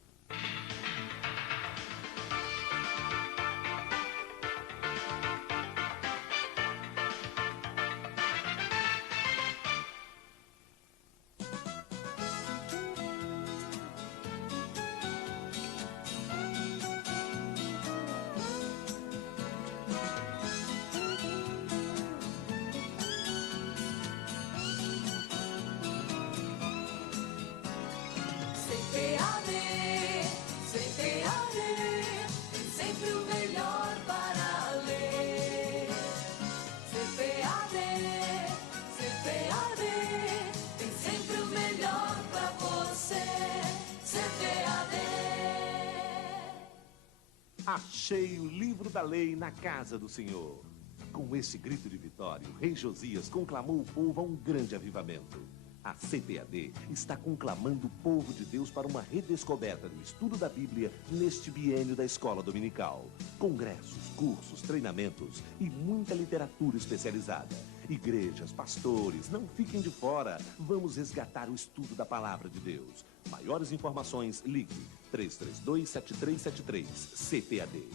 CPAD, Achei o livro da lei na casa do Senhor. Com esse grito de vitória, o rei Josias conclamou o povo a um grande avivamento. A CPAD está conclamando o povo de Deus para uma redescoberta do estudo da Bíblia neste biênio da escola dominical. Congressos, cursos, treinamentos e muita literatura especializada. Igrejas, pastores, não fiquem de fora. Vamos resgatar o estudo da palavra de Deus. Maiores informações, ligue 332-7373, CPAD.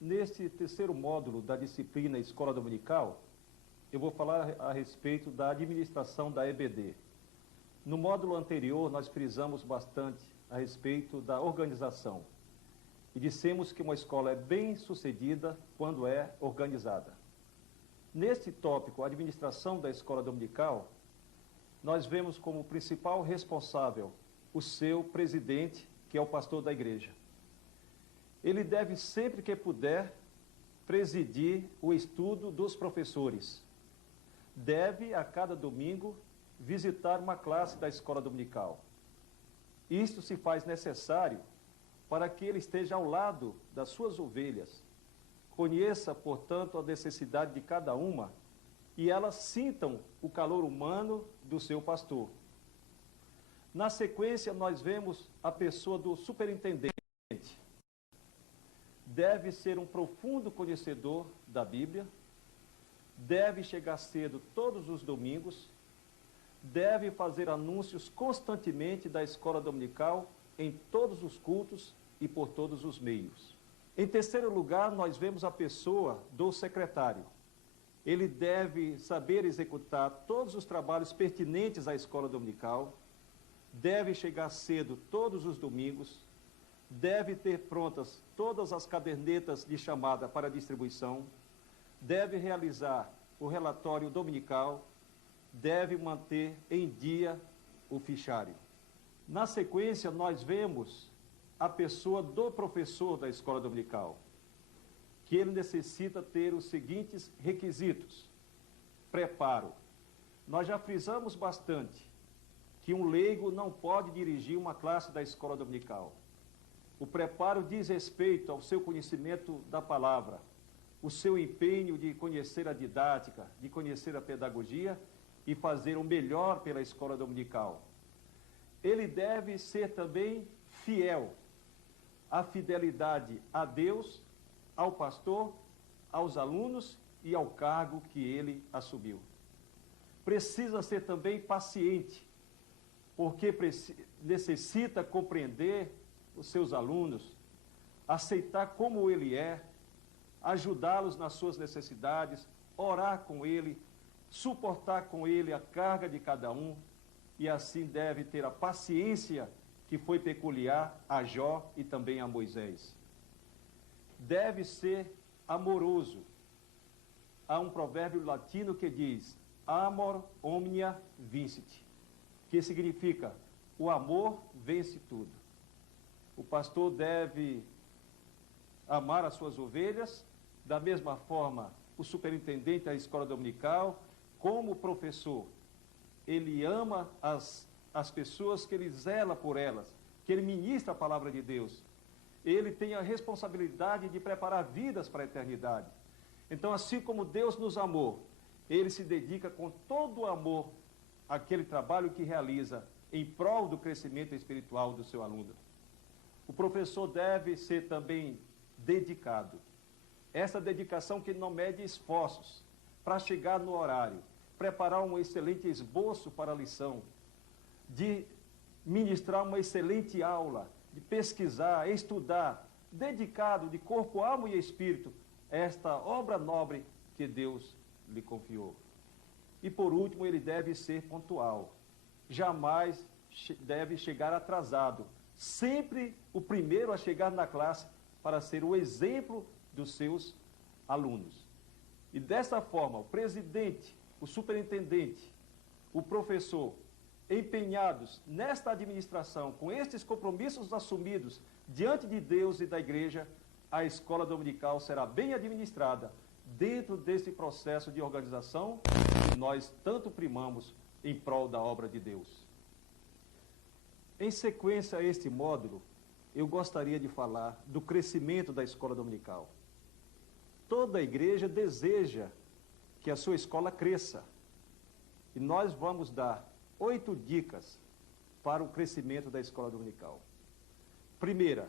Neste terceiro módulo da disciplina Escola Dominical, eu vou falar a respeito da administração da EBD. No módulo anterior, nós frisamos bastante a respeito da organização e dissemos que uma escola é bem sucedida quando é organizada. Neste tópico, a administração da escola dominical, nós vemos como principal responsável o seu presidente, que é o pastor da igreja. Ele deve, sempre que puder, presidir o estudo dos professores. Deve, a cada domingo, visitar uma classe da escola dominical. Isto se faz necessário para que ele esteja ao lado das suas ovelhas, conheça, portanto, a necessidade de cada uma e elas sintam o calor humano do seu pastor. Na sequência, nós vemos a pessoa do superintendente. Deve ser um profundo conhecedor da Bíblia, deve chegar cedo todos os domingos, deve fazer anúncios constantemente da escola dominical em todos os cultos e por todos os meios. Em terceiro lugar, nós vemos a pessoa do secretário. Ele deve saber executar todos os trabalhos pertinentes à escola dominical, deve chegar cedo todos os domingos, deve ter prontas todas as cadernetas de chamada para distribuição, deve realizar o relatório dominical, deve manter em dia o fichário. Na sequência, nós vemos a pessoa do professor da escola dominical, que ele necessita ter os seguintes requisitos. Preparo. Nós já frisamos bastante que um leigo não pode dirigir uma classe da escola dominical. O preparo diz respeito ao seu conhecimento da palavra, o seu empenho de conhecer a didática, de conhecer a pedagogia e fazer o melhor pela escola dominical. Ele deve ser também fiel. A fidelidade a Deus, ao pastor, aos alunos e ao cargo que ele assumiu. Precisa ser também paciente, porque necessita compreender os seus alunos, aceitar como ele é, ajudá-los nas suas necessidades, orar com ele, suportar com ele a carga de cada um, e assim deve ter a paciência que foi peculiar a Jó e também a Moisés. Deve ser amoroso. Há um provérbio latino que diz, amor omnia vincit, que significa, o amor vence tudo. O pastor deve amar as suas ovelhas, da mesma forma o superintendente da escola dominical, como professor. Ele ama as pessoas, que ele zela por elas, que ele ministra a palavra de Deus. Ele tem a responsabilidade de preparar vidas para a eternidade. Então, assim como Deus nos amou, ele se dedica com todo o amor àquele trabalho que realiza em prol do crescimento espiritual do seu aluno. O professor deve ser também dedicado. Essa dedicação que não mede esforços para chegar no horário, preparar um excelente esboço para a lição, de ministrar uma excelente aula, de pesquisar, estudar, dedicado de corpo, alma e espírito, esta obra nobre que Deus lhe confiou. E por último, ele deve ser pontual. Jamais deve chegar atrasado. Sempre o primeiro a chegar na classe para ser o exemplo dos seus alunos. E dessa forma, o presidente, o superintendente, o professor, empenhados nesta administração, com estes compromissos assumidos diante de Deus e da igreja, a escola dominical será bem administrada, dentro desse processo de organização que nós tanto primamos em prol da obra de Deus. Em sequência a este módulo, eu gostaria de falar do crescimento da escola dominical. Toda a igreja deseja que a sua escola cresça. E nós vamos dar 8 dicas para o crescimento da escola dominical. Primeira,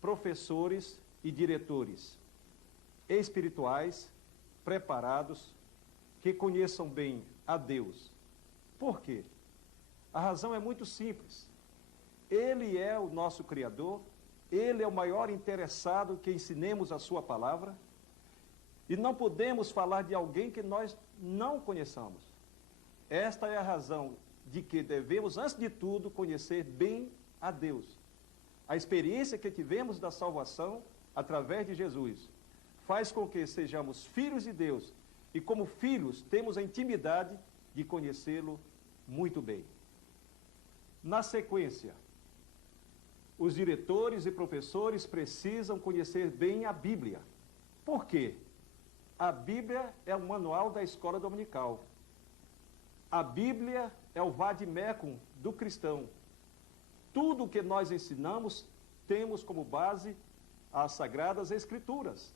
professores e diretores espirituais, preparados, que conheçam bem a Deus. Por quê? A razão é muito simples. Ele é o nosso Criador, Ele é o maior interessado que ensinemos a sua palavra, e não podemos falar de alguém que nós não conheçamos. Esta é a razão de que devemos, antes de tudo, conhecer bem a Deus. A experiência que tivemos da salvação através de Jesus faz com que sejamos filhos de Deus e, como filhos, temos a intimidade de conhecê-lo muito bem. Na sequência, os diretores e professores precisam conhecer bem a Bíblia. Por quê? A Bíblia é o manual da escola dominical. A Bíblia é o vade-mecum do cristão. Tudo o que nós ensinamos temos como base as Sagradas Escrituras.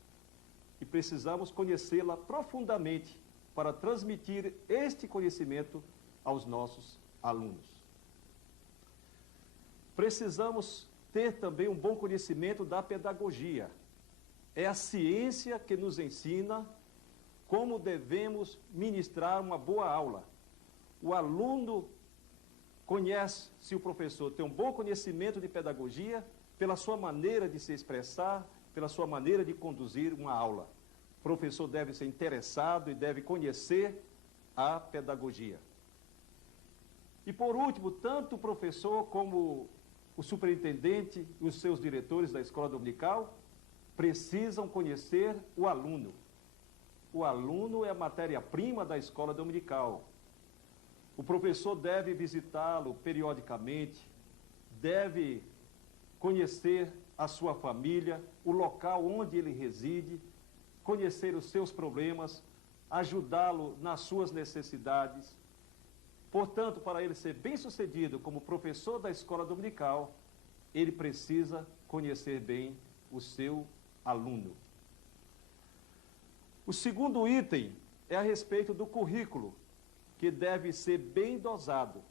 E precisamos conhecê-la profundamente para transmitir este conhecimento aos nossos alunos. Precisamos ter também um bom conhecimento da pedagogia. É a ciência que nos ensina como devemos ministrar uma boa aula. O aluno conhece se o professor tem um bom conhecimento de pedagogia pela sua maneira de se expressar, pela sua maneira de conduzir uma aula. O professor deve ser interessado e deve conhecer a pedagogia. E por último, tanto o professor como o superintendente e os seus diretores da escola dominical precisam conhecer o aluno. O aluno é a matéria-prima da escola dominical. O professor deve visitá-lo periodicamente, deve conhecer a sua família, o local onde ele reside, conhecer os seus problemas, ajudá-lo nas suas necessidades. Portanto, para ele ser bem-sucedido como professor da escola dominical, ele precisa conhecer bem o seu aluno. O segundo item é a respeito do currículo, que deve ser bem dosado.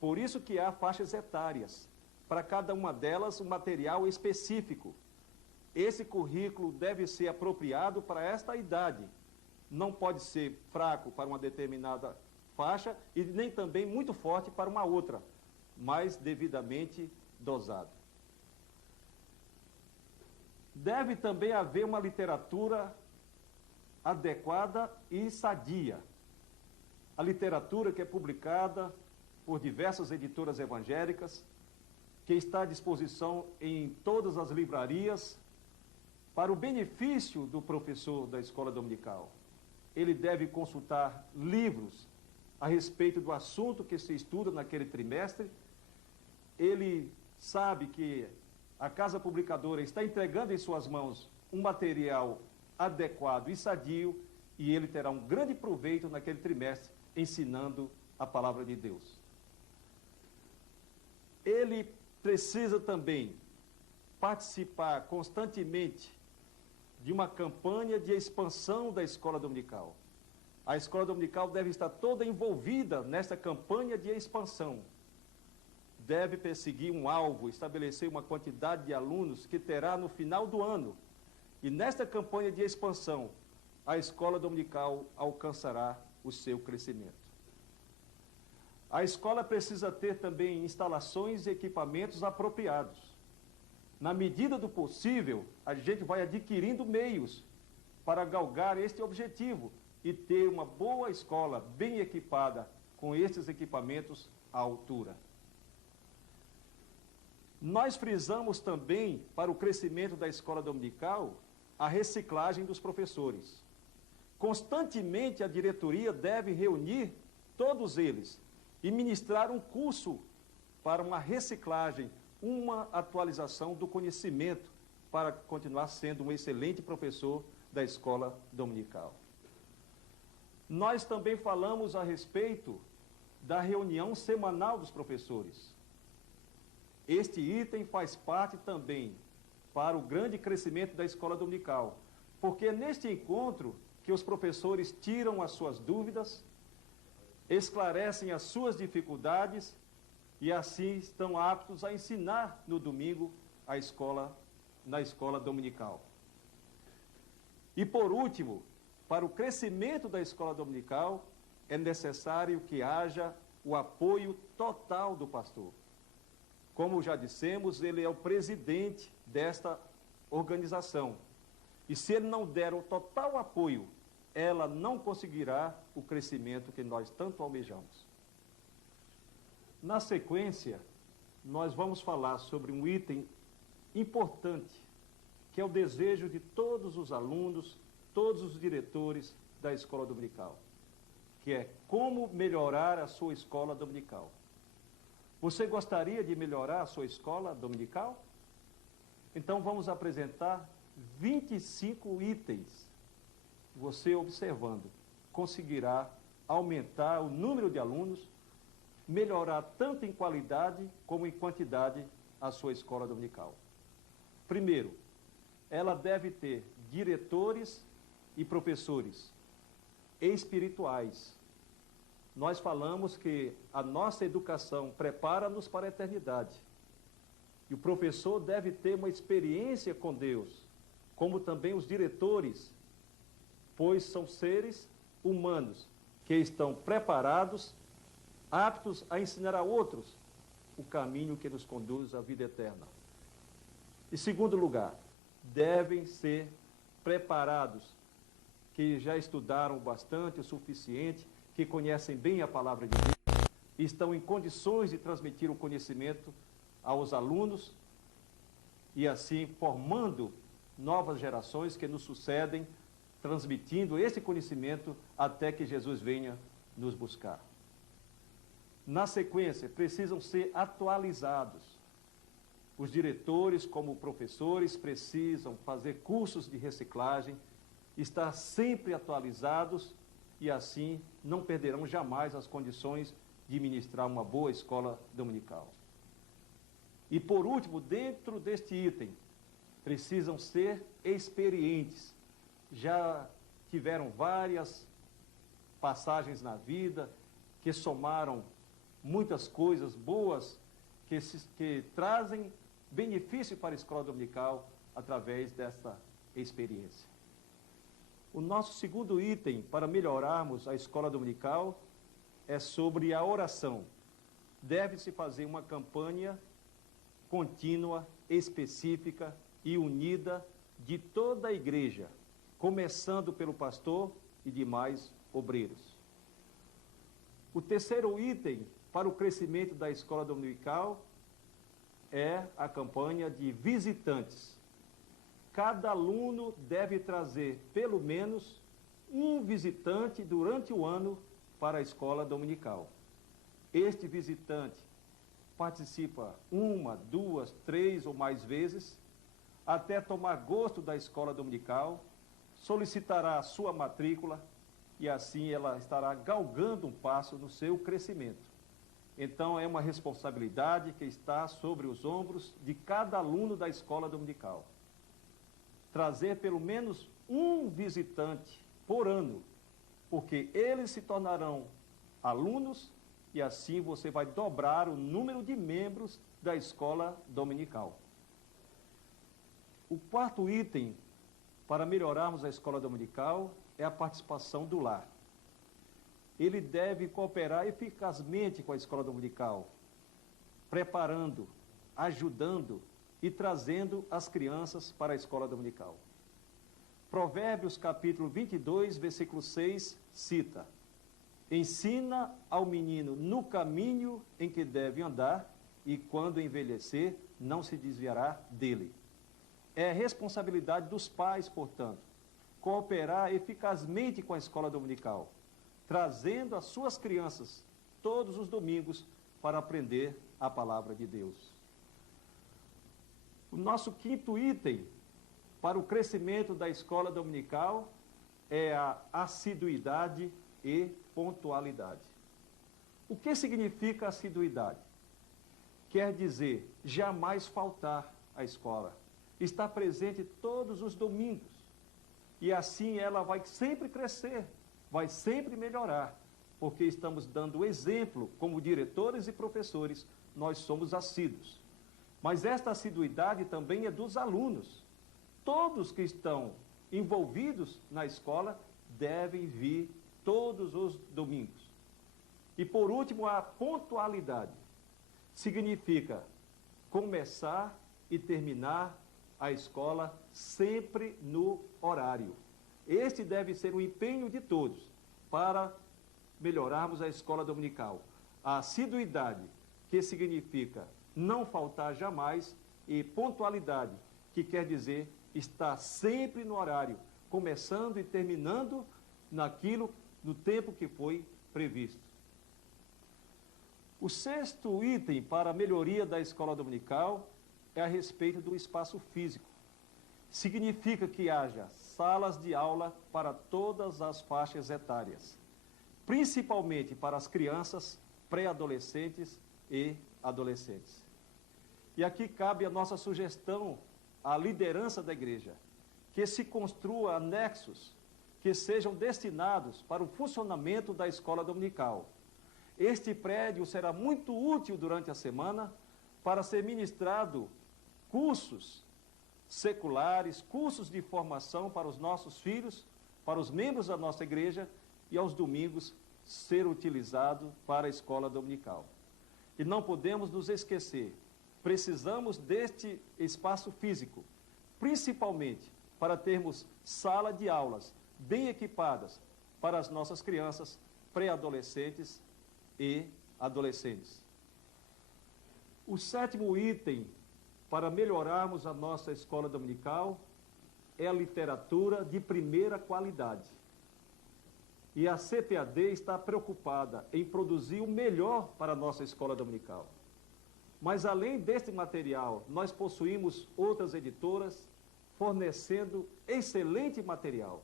Por isso que há faixas etárias, para cada uma delas um material específico. Esse currículo deve ser apropriado para esta idade. Não pode ser fraco para uma determinada faixa e nem também muito forte para uma outra, mas devidamente dosado. Deve também haver uma literatura adequada e sadia. A literatura que é publicada por diversas editoras evangélicas, que está à disposição em todas as livrarias, para o benefício do professor da escola dominical. Ele deve consultar livros a respeito do assunto que se estuda naquele trimestre. Ele sabe que a casa publicadora está entregando em suas mãos um material adequado e sadio, e ele terá um grande proveito naquele trimestre ensinando a palavra de Deus. Ele precisa também participar constantemente de uma campanha de expansão da escola dominical. A escola dominical deve estar toda envolvida nesta campanha de expansão. Deve perseguir um alvo, estabelecer uma quantidade de alunos que terá no final do ano. E nesta campanha de expansão, a escola dominical alcançará o seu crescimento. A escola precisa ter também instalações e equipamentos apropriados. Na medida do possível, a gente vai adquirindo meios para galgar este objetivo e ter uma boa escola bem equipada com estes equipamentos à altura. Nós frisamos também, para o crescimento da escola dominical, a reciclagem dos professores. Constantemente a diretoria deve reunir todos eles e ministrar um curso para uma reciclagem, uma atualização do conhecimento para continuar sendo um excelente professor da escola dominical. Nós também falamos a respeito da reunião semanal dos professores. Este item faz parte também para o grande crescimento da escola dominical, porque é neste encontro que os professores tiram as suas dúvidas, esclarecem as suas dificuldades e assim estão aptos a ensinar no domingo na escola dominical. E por último, para o crescimento da escola dominical, é necessário que haja o apoio total do pastor. Como já dissemos, ele é o presidente desta organização. E se ele não der o total apoio, ela não conseguirá o crescimento que nós tanto almejamos. Na sequência, nós vamos falar sobre um item importante, que é o desejo de todos os alunos, todos os diretores da escola dominical, que é como melhorar a sua escola dominical. Você gostaria de melhorar a sua escola dominical? Então vamos apresentar 25 itens. Você observando, conseguirá aumentar o número de alunos, melhorar tanto em qualidade como em quantidade a sua escola dominical. Primeiro, ela deve ter diretores e professores espirituais. Nós falamos que a nossa educação prepara-nos para a eternidade. E o professor deve ter uma experiência com Deus, como também os diretores, pois são seres humanos que estão preparados, aptos a ensinar a outros o caminho que nos conduz à vida eterna. Em segundo lugar, devem ser preparados, que já estudaram bastante, o suficiente, que conhecem bem a palavra de Deus, e estão em condições de transmitir o conhecimento aos alunos e assim formando novas gerações que nos sucedem, transmitindo esse conhecimento até que Jesus venha nos buscar. Na sequência, precisam ser atualizados. Os diretores, como professores, precisam fazer cursos de reciclagem, estar sempre atualizados e assim não perderão jamais as condições de ministrar uma boa escola dominical. E por último, dentro deste item, precisam ser experientes. Já tiveram várias passagens na vida que somaram muitas coisas boas que trazem benefício para a escola dominical através dessa experiência. O nosso segundo item para melhorarmos a escola dominical é sobre a oração. Deve-se fazer uma campanha contínua, específica e unida de toda a igreja, começando pelo pastor e demais obreiros. O terceiro item para o crescimento da escola dominical é a campanha de visitantes. Cada aluno deve trazer pelo menos um visitante durante o ano para a escola dominical. Este visitante participa 1, 2, 3 ou mais vezes, até tomar gosto da escola dominical, solicitará a sua matrícula e assim ela estará galgando um passo no seu crescimento. Então é uma responsabilidade que está sobre os ombros de cada aluno da escola dominical. Trazer pelo menos um visitante por ano, porque eles se tornarão alunos e assim você vai dobrar o número de membros da escola dominical. O quarto item para melhorarmos a escola dominical é a participação do lar. Ele deve cooperar eficazmente com a escola dominical, preparando, ajudando e trazendo as crianças para a escola dominical. Provérbios capítulo 22, versículo 6, cita: ensina ao menino no caminho em que deve andar, e quando envelhecer, não se desviará dele. É responsabilidade dos pais, portanto, cooperar eficazmente com a escola dominical, trazendo as suas crianças todos os domingos para aprender a palavra de Deus. O nosso quinto item para o crescimento da escola dominical é a assiduidade e pontualidade. O que significa assiduidade? Quer dizer, jamais faltar à escola, estar presente todos os domingos. E assim ela vai sempre crescer, vai sempre melhorar, porque estamos dando exemplo, como diretores e professores, nós somos assíduos. Mas esta assiduidade também é dos alunos. Todos que estão envolvidos na escola devem vir todos os domingos. E por último, a pontualidade. Significa começar e terminar a escola sempre no horário. Este deve ser o empenho de todos para melhorarmos a escola dominical. A assiduidade, que significa não faltar jamais, e pontualidade, que quer dizer estar sempre no horário, começando e terminando no tempo que foi previsto. O sexto item para a melhoria da escola dominical é a respeito do espaço físico. Significa que haja salas de aula para todas as faixas etárias, principalmente para as crianças, pré-adolescentes e adolescentes. E aqui cabe a nossa sugestão à liderança da igreja, que se construa anexos que sejam destinados para o funcionamento da escola dominical. Este prédio será muito útil durante a semana para ser ministrado cursos seculares, cursos de formação para os nossos filhos, para os membros da nossa igreja, e aos domingos ser utilizado para a escola dominical. E não podemos nos esquecer, precisamos deste espaço físico, principalmente para termos sala de aulas bem equipadas para as nossas crianças, pré-adolescentes e adolescentes. O sétimo item para melhorarmos a nossa escola dominical é a literatura de primeira qualidade. E a CPAD está preocupada em produzir o melhor para a nossa escola dominical. Mas além deste material, nós possuímos outras editoras fornecendo excelente material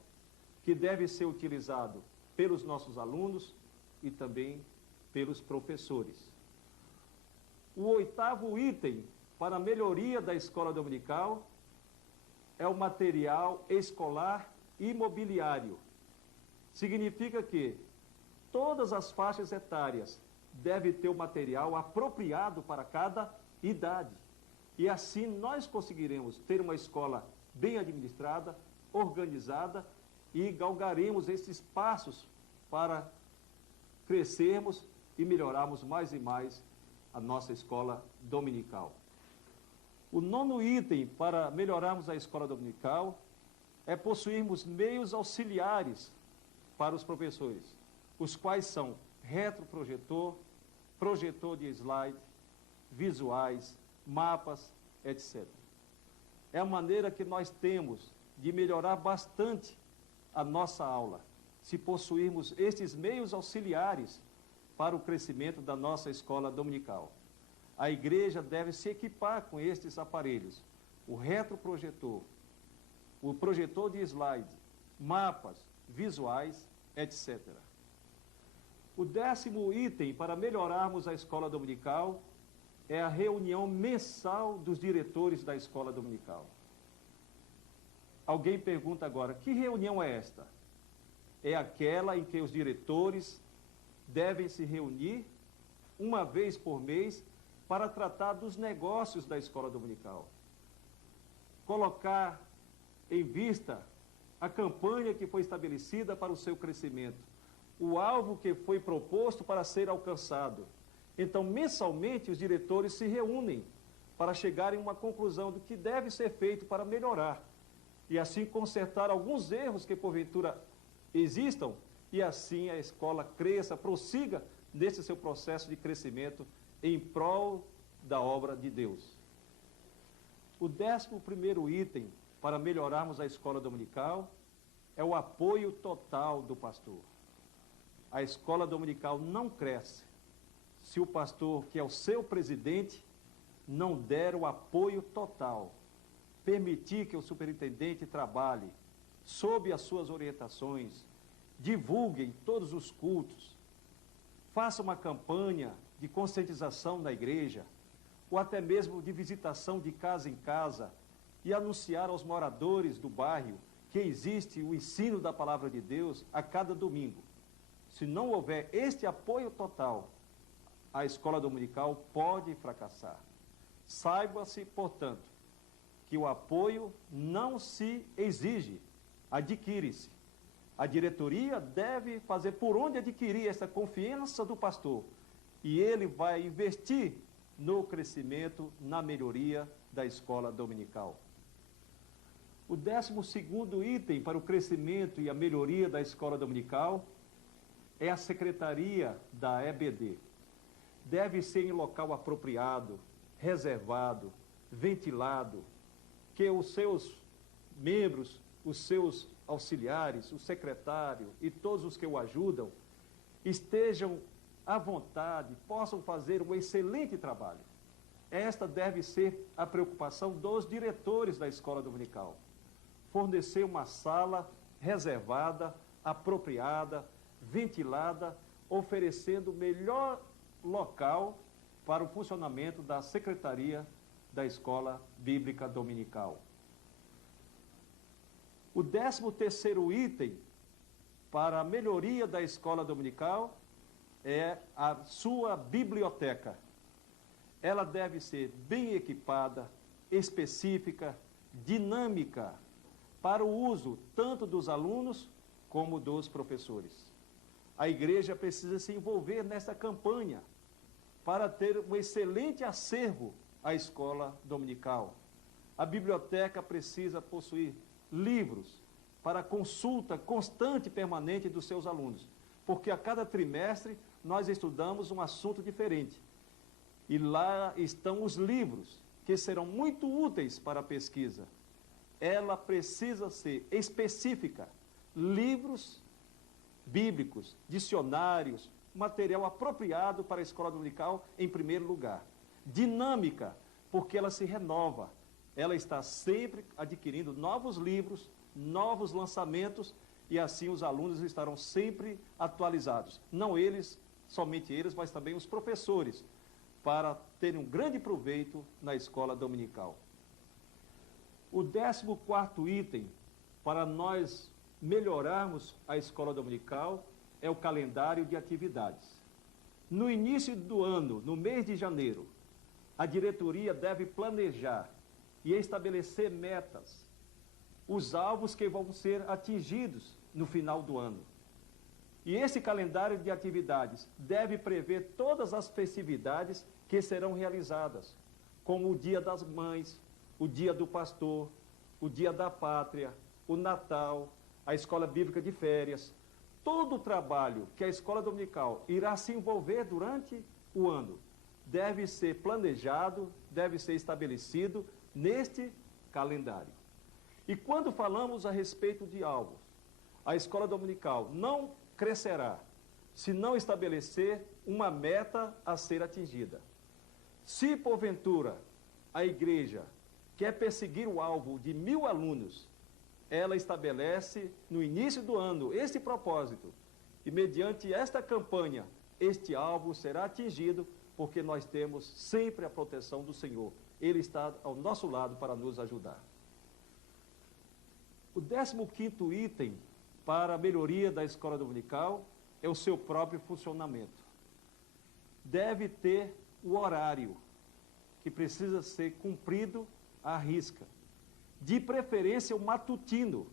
que deve ser utilizado pelos nossos alunos e também pelos professores. O oitavo item para a melhoria da escola dominical é o material escolar imobiliário. Significa que todas as faixas etárias devem ter o material apropriado para cada idade. E assim nós conseguiremos ter uma escola bem administrada, organizada, e galgaremos esses passos para crescermos e melhorarmos mais e mais a nossa escola dominical. O nono item para melhorarmos a escola dominical é possuirmos meios auxiliares para os professores, os quais são retroprojetor, projetor de slide, visuais, mapas, etc. É a maneira que nós temos de melhorar bastante a nossa aula, se possuirmos estes meios auxiliares para o crescimento da nossa escola dominical. A igreja deve se equipar com estes aparelhos, o retroprojetor, o projetor de slide, mapas, visuais, etc. O décimo item para melhorarmos a escola dominical é a reunião mensal dos diretores da escola dominical. Alguém pergunta agora, que reunião é esta? É aquela em que os diretores devem se reunir uma vez por mês para tratar dos negócios da escola dominical. Colocar em vista a campanha que foi estabelecida para o seu crescimento, o alvo que foi proposto para ser alcançado. Então, mensalmente, os diretores se reúnem para chegarem a uma conclusão do que deve ser feito para melhorar e assim consertar alguns erros que porventura existam, e assim a escola cresça, prossiga nesse seu processo de crescimento em prol da obra de Deus. O 11º item para melhorarmos a escola dominical é o apoio total do pastor. A escola dominical não cresce se o pastor, que é o seu presidente, não der o apoio total. permitir que o superintendente trabalhe sob as suas orientações, divulgue em todos os cultos, faça uma campanha de conscientização na igreja, ou até mesmo de visitação de casa em casa, e anunciar aos moradores do bairro que existe o ensino da palavra de Deus a cada domingo. Se não houver este apoio total, a escola dominical pode fracassar. Saiba-se, portanto, que o apoio não se exige, adquire-se. A diretoria deve fazer por onde adquirir essa confiança do pastor, e ele vai investir no crescimento, na melhoria da escola dominical. O 12º item para o crescimento e a melhoria da escola dominical é a secretaria da EBD. Deve ser em local apropriado, reservado, ventilado, que os seus membros, os seus auxiliares, o secretário e todos os que o ajudam estejam à vontade, possam fazer um excelente trabalho. Esta deve ser a preocupação dos diretores da escola dominical. Fornecer uma sala reservada, apropriada, ventilada, oferecendo o melhor local para o funcionamento da secretaria da escola bíblica dominical. O 13º item para a melhoria da escola dominical é a sua biblioteca. Ela deve ser bem equipada, específica, dinâmica, para o uso tanto dos alunos como dos professores. A igreja precisa se envolver nessa campanha para ter um excelente acervo à escola dominical. A biblioteca precisa possuir livros para consulta constante e permanente dos seus alunos, porque a cada trimestre nós estudamos um assunto diferente. E lá estão os livros, que serão muito úteis para a pesquisa. Ela precisa ser específica. Livros bíblicos, dicionários, material apropriado para a escola dominical em primeiro lugar. Dinâmica, porque ela se renova. Ela está sempre adquirindo novos livros, novos lançamentos, e assim os alunos estarão sempre atualizados. Não eles, somente eles, mas também os professores, para terem um grande proveito na escola dominical. O 14º item para nós melhorarmos a escola dominical é o calendário de atividades. No início do ano, no mês de janeiro, a diretoria deve planejar e estabelecer metas, os alvos que vão ser atingidos no final do ano. E esse calendário de atividades deve prever todas as festividades que serão realizadas, como o Dia das Mães, o Dia do Pastor, o Dia da Pátria, o Natal, a Escola Bíblica de Férias. Todo o trabalho que a escola dominical irá se envolver durante o ano deve ser planejado, deve ser estabelecido neste calendário. E quando falamos a respeito de alvos, a escola dominical não crescerá se não estabelecer uma meta a ser atingida. Se, porventura, a igreja quer perseguir o alvo de 1000 alunos, ela estabelece no início do ano este propósito, e mediante esta campanha, este alvo será atingido, porque nós temos sempre a proteção do Senhor. Ele está ao nosso lado para nos ajudar. O 15º item para a melhoria da escola dominical é o seu próprio funcionamento. Deve ter o horário, que precisa ser cumprido à risca. De preferência, o matutino.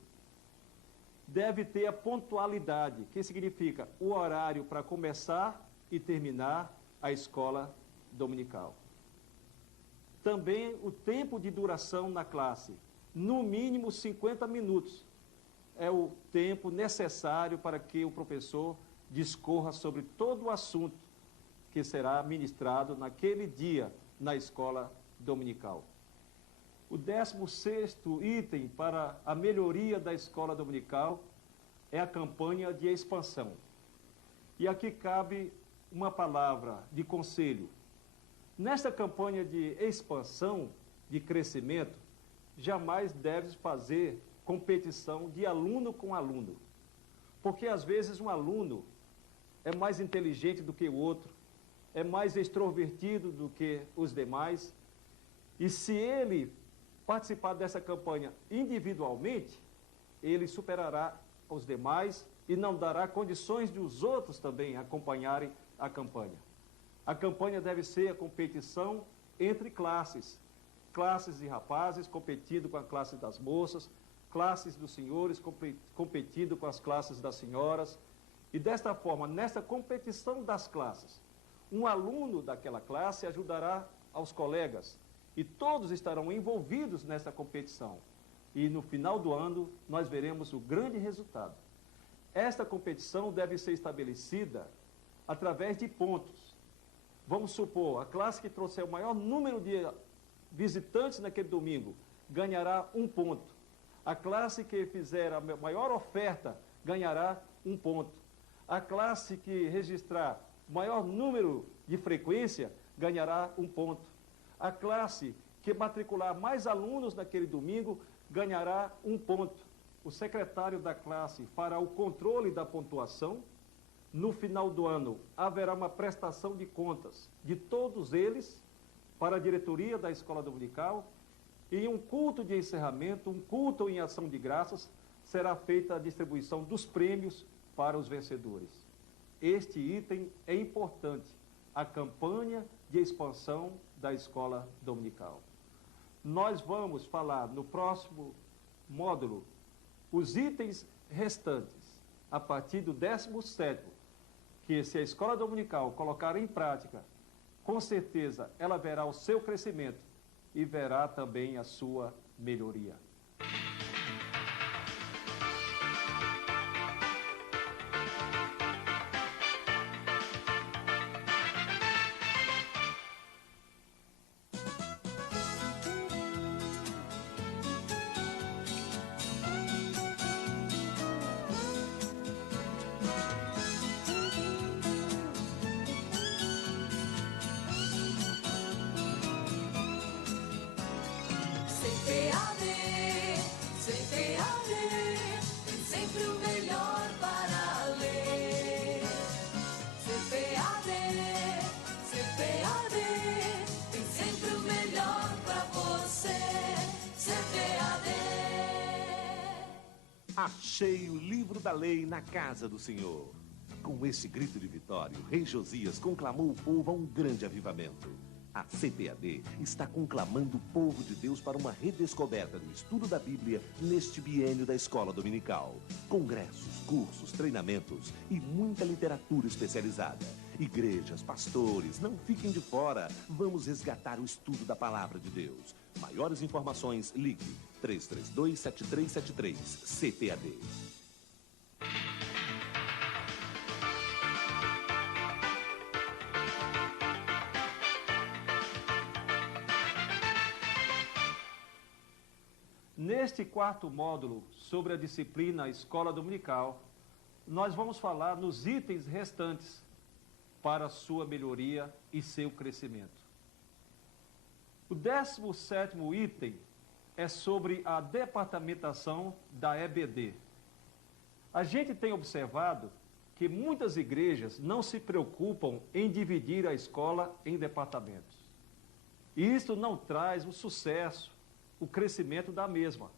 Deve ter a pontualidade, que significa o horário para começar e terminar a escola dominical. Também o tempo de duração na classe, no mínimo 50 minutos. É o tempo necessário para que o professor discorra sobre todo o assunto que será ministrado naquele dia na escola dominical. O 16º item para a melhoria da escola dominical é a campanha de expansão. E aqui cabe uma palavra de conselho. Nesta campanha de expansão, de crescimento, jamais deve fazer competição de aluno com aluno. Porque às vezes um aluno é mais inteligente do que o outro, é mais extrovertido do que os demais, e se ele participar dessa campanha individualmente, ele superará os demais e não dará condições de os outros também acompanharem a campanha. A campanha deve ser a competição entre classes, classes de rapazes competindo com a classe das moças, classes dos senhores competindo com as classes das senhoras, e desta forma, nessa competição das classes, um aluno daquela classe ajudará aos colegas, e todos estarão envolvidos nessa competição. E no final do ano, nós veremos o grande resultado. Esta competição deve ser estabelecida através de pontos. Vamos supor, a classe que trouxer o maior número de visitantes naquele domingo ganhará 1 ponto. A classe que fizer a maior oferta ganhará 1 ponto. A classe que registrar o maior número de frequência ganhará 1 ponto. A classe que matricular mais alunos naquele domingo ganhará 1 ponto. O secretário da classe fará o controle da pontuação. No final do ano, haverá uma prestação de contas de todos eles para a diretoria da escola dominical, e um culto de encerramento, um culto em ação de graças, será feita a distribuição dos prêmios para os vencedores. Este item é importante, a campanha de expansão da escola dominical. Nós vamos falar no próximo módulo os itens restantes, a partir do 17º, que se a escola dominical colocar em prática, com certeza ela verá o seu crescimento e verá também a sua melhoria. CPAD, CPAD, tem sempre o melhor para ler. CPAD, CPAD, tem sempre o melhor para você. CPAD. Achei o livro da lei na casa do Senhor. Com esse grito de vitória, o rei Josias conclamou o povo a um grande avivamento. A CPAD está conclamando o povo de Deus para uma redescoberta do estudo da Bíblia neste biênio da escola dominical. Congressos, cursos, treinamentos e muita literatura especializada. Igrejas, pastores, não fiquem de fora. Vamos resgatar o estudo da palavra de Deus. Maiores informações, ligue 332-7373, CPAD. Neste 4º módulo sobre a disciplina Escola Dominical, nós vamos falar nos itens restantes para a sua melhoria e seu crescimento. O 17º item é sobre a departamentação da EBD. A gente tem observado que muitas igrejas não se preocupam em dividir a escola em departamentos. E isso não traz o sucesso, o crescimento da mesma.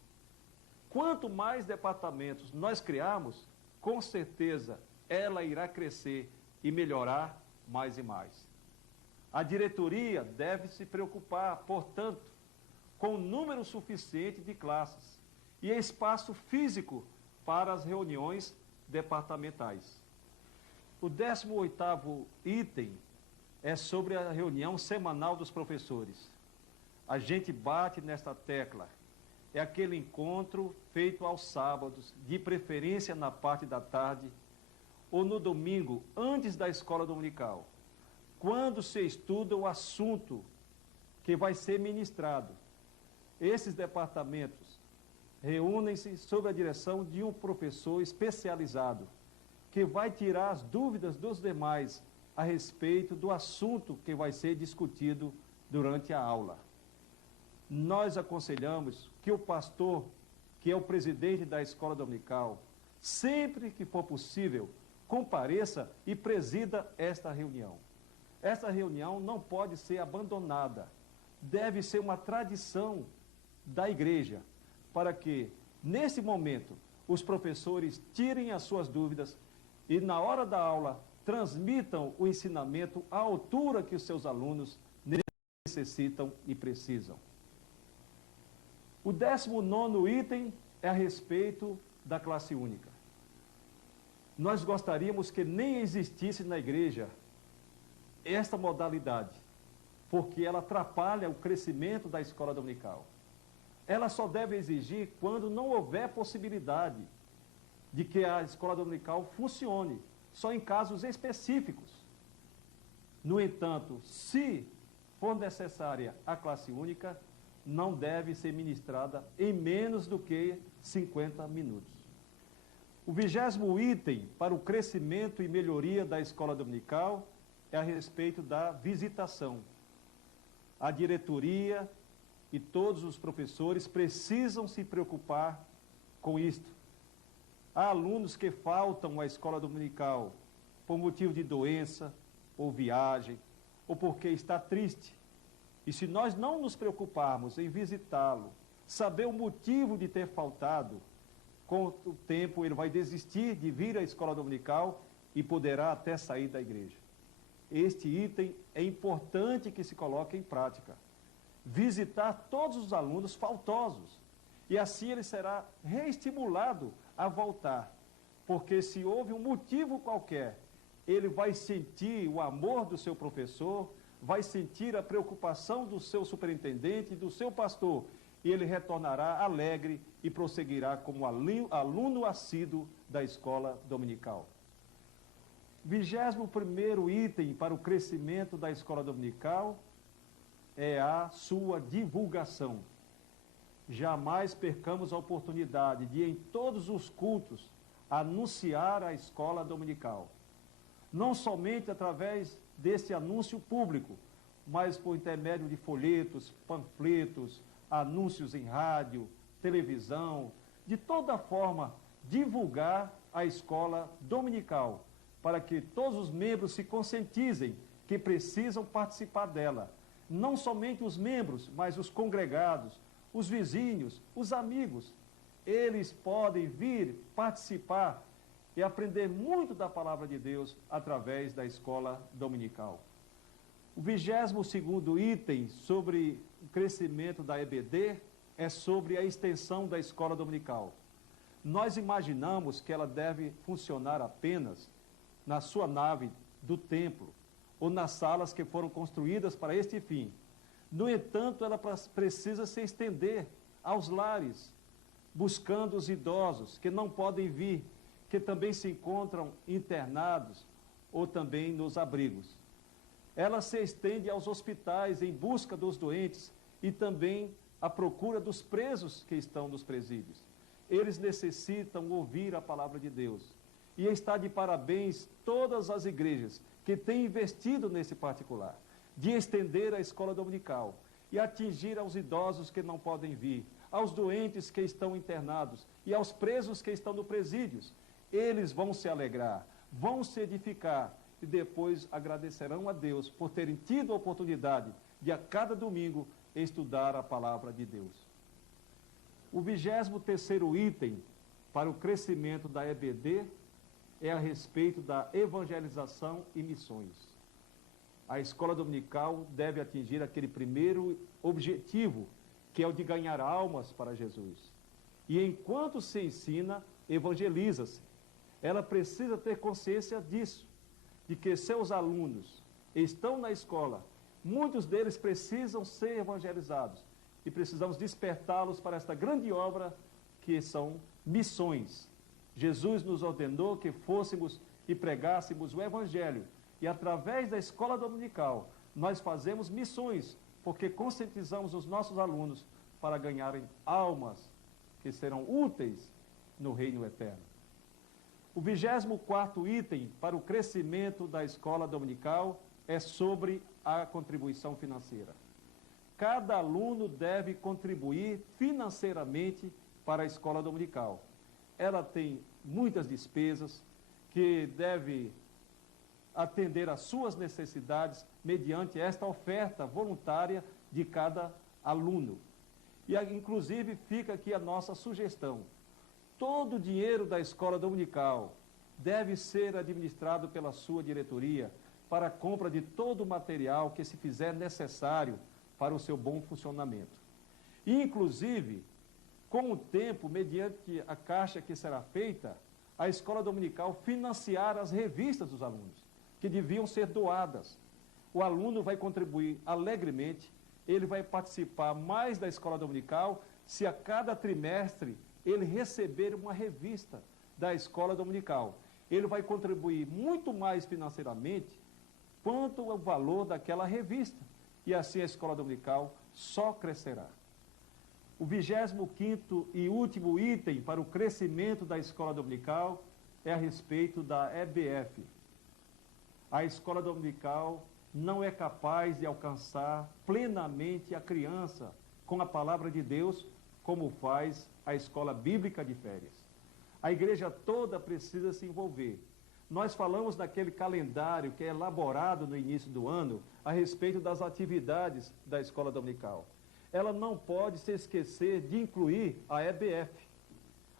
Quanto mais departamentos nós criarmos, com certeza ela irá crescer e melhorar mais e mais. A diretoria deve se preocupar, portanto, com o número suficiente de classes e espaço físico para as reuniões departamentais. O 18º item é sobre a reunião semanal dos professores. A gente bate nesta tecla. É aquele encontro feito aos sábados, de preferência na parte da tarde, ou no domingo, antes da escola dominical, quando se estuda o assunto que vai ser ministrado. Esses departamentos reúnem-se sob a direção de um professor especializado, que vai tirar as dúvidas dos demais a respeito do assunto que vai ser discutido durante a aula. nós aconselhamos que o pastor, que é o presidente da escola dominical, sempre que for possível, compareça e presida esta reunião. Esta reunião não pode ser abandonada, deve ser uma tradição da igreja, para que, nesse momento, os professores tirem as suas dúvidas e, na hora da aula, transmitam o ensinamento à altura que os seus alunos necessitam e precisam. O 19º item é a respeito da classe única. Nós gostaríamos que nem existisse na igreja esta modalidade, porque ela atrapalha o crescimento da escola dominical. Ela só deve exigir quando não houver possibilidade de que a escola dominical funcione, só em casos específicos. No entanto, se for necessária a classe única, não deve ser ministrada em menos do que 50 minutos. O 20º item para o crescimento e melhoria da escola dominical é a respeito da visitação. A diretoria e todos os professores precisam se preocupar com isto. Há alunos que faltam à escola dominical por motivo de doença, ou viagem, ou porque está triste. E se nós não nos preocuparmos em visitá-lo, saber o motivo de ter faltado, com o tempo ele vai desistir de vir à escola dominical e poderá até sair da igreja. Este item é importante que se coloque em prática. Visitar todos os alunos faltosos. E assim ele será reestimulado a voltar. Porque se houve um motivo qualquer, ele vai sentir o amor do seu professor, vai sentir a preocupação do seu superintendente, do seu pastor, e ele retornará alegre e prosseguirá como aluno assíduo da escola dominical. 21º item para o crescimento da escola dominical é a sua divulgação. Jamais percamos a oportunidade de, em todos os cultos, anunciar a escola dominical. Não somente através desse anúncio público, mas por intermédio de folhetos, panfletos, anúncios em rádio, televisão, de toda forma, divulgar a escola dominical, para que todos os membros se conscientizem que precisam participar dela. Não somente os membros, mas os congregados, os vizinhos, os amigos. Eles podem vir participar e aprender muito da palavra de Deus através da escola dominical. O 22º item sobre o crescimento da EBD é sobre a extensão da escola dominical. Nós imaginamos que ela deve funcionar apenas na sua nave do templo ou nas salas que foram construídas para este fim. No entanto, ela precisa se estender aos lares, buscando os idosos que não podem vir, que também se encontram internados ou também nos abrigos. Ela se estende aos hospitais em busca dos doentes e também à procura dos presos que estão nos presídios. Eles necessitam ouvir a palavra de Deus. E está de parabéns todas as igrejas que têm investido nesse particular, de estender a escola dominical e atingir aos idosos que não podem vir, aos doentes que estão internados e aos presos que estão no presídios. Eles vão se alegrar, vão se edificar e depois agradecerão a Deus por terem tido a oportunidade de a cada domingo estudar a palavra de Deus. O 23º item para o crescimento da EBD é a respeito da evangelização e missões. A escola dominical deve atingir aquele primeiro objetivo, que é o de ganhar almas para Jesus. E enquanto se ensina, evangeliza-se. Ela precisa ter consciência disso, de que seus alunos estão na escola, muitos deles precisam ser evangelizados e precisamos despertá-los para esta grande obra que são missões. Jesus nos ordenou que fôssemos e pregássemos o Evangelho e através da escola dominical nós fazemos missões, porque conscientizamos os nossos alunos para ganharem almas que serão úteis no reino eterno. O 24º item para o crescimento da escola dominical é sobre a contribuição financeira. cada aluno deve contribuir financeiramente para a escola dominical. Ela tem muitas despesas que deve atender às suas necessidades mediante esta oferta voluntária de cada aluno. E, inclusive, fica aqui a nossa sugestão. Todo o dinheiro da escola dominical deve ser administrado pela sua diretoria para a compra de todo o material que se fizer necessário para o seu bom funcionamento. E, inclusive, com o tempo, mediante a caixa que será feita, a escola dominical financiar as revistas dos alunos, que deviam ser doadas. O aluno vai contribuir alegremente, ele vai participar mais da escola dominical se a cada trimestre ele receber uma revista da escola dominical. Ele vai contribuir muito mais financeiramente quanto ao valor daquela revista. E assim a escola dominical só crescerá. O 25º e último item para o crescimento da escola dominical é a respeito da EBF. A escola dominical não é capaz de alcançar plenamente a criança com a palavra de Deus, como faz a escola bíblica de férias. A igreja toda precisa se envolver. Nós falamos naquele calendário que é elaborado no início do ano a respeito das atividades da escola dominical. Ela não pode se esquecer de incluir a EBF.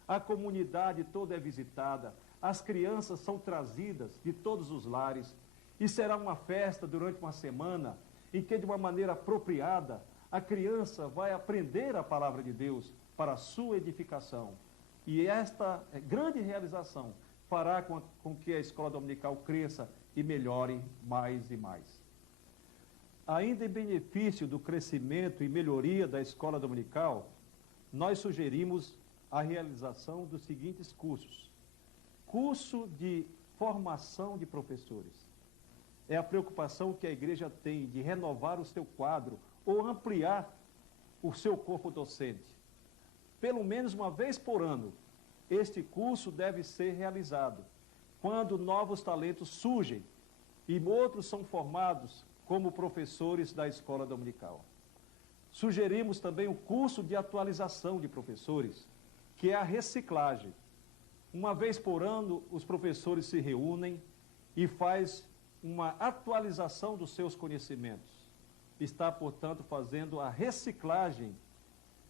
A comunidade toda é visitada, as crianças são trazidas de todos os lares, e será uma festa durante uma semana em que, de uma maneira apropriada, a criança vai aprender a palavra de Deus para a sua edificação. E esta grande realização fará com que a escola dominical cresça e melhore mais e mais. Ainda em benefício do crescimento e melhoria da escola dominical, nós sugerimos a realização dos seguintes cursos. Curso de formação de professores. É a preocupação que a igreja tem de renovar o seu quadro ou ampliar o seu corpo docente. Pelo menos uma vez por ano, este curso deve ser realizado, quando novos talentos surgem e outros são formados como professores da escola dominical. Sugerimos também o curso de atualização de professores, que é a reciclagem. Uma vez por ano, os professores se reúnem e faz uma atualização dos seus conhecimentos. Está, portanto, fazendo a reciclagem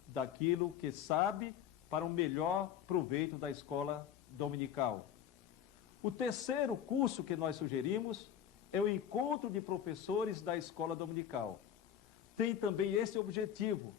daquilo que sabe para um melhor proveito da escola dominical. O terceiro curso que nós sugerimos é o encontro de professores da escola dominical. Tem também esse objetivo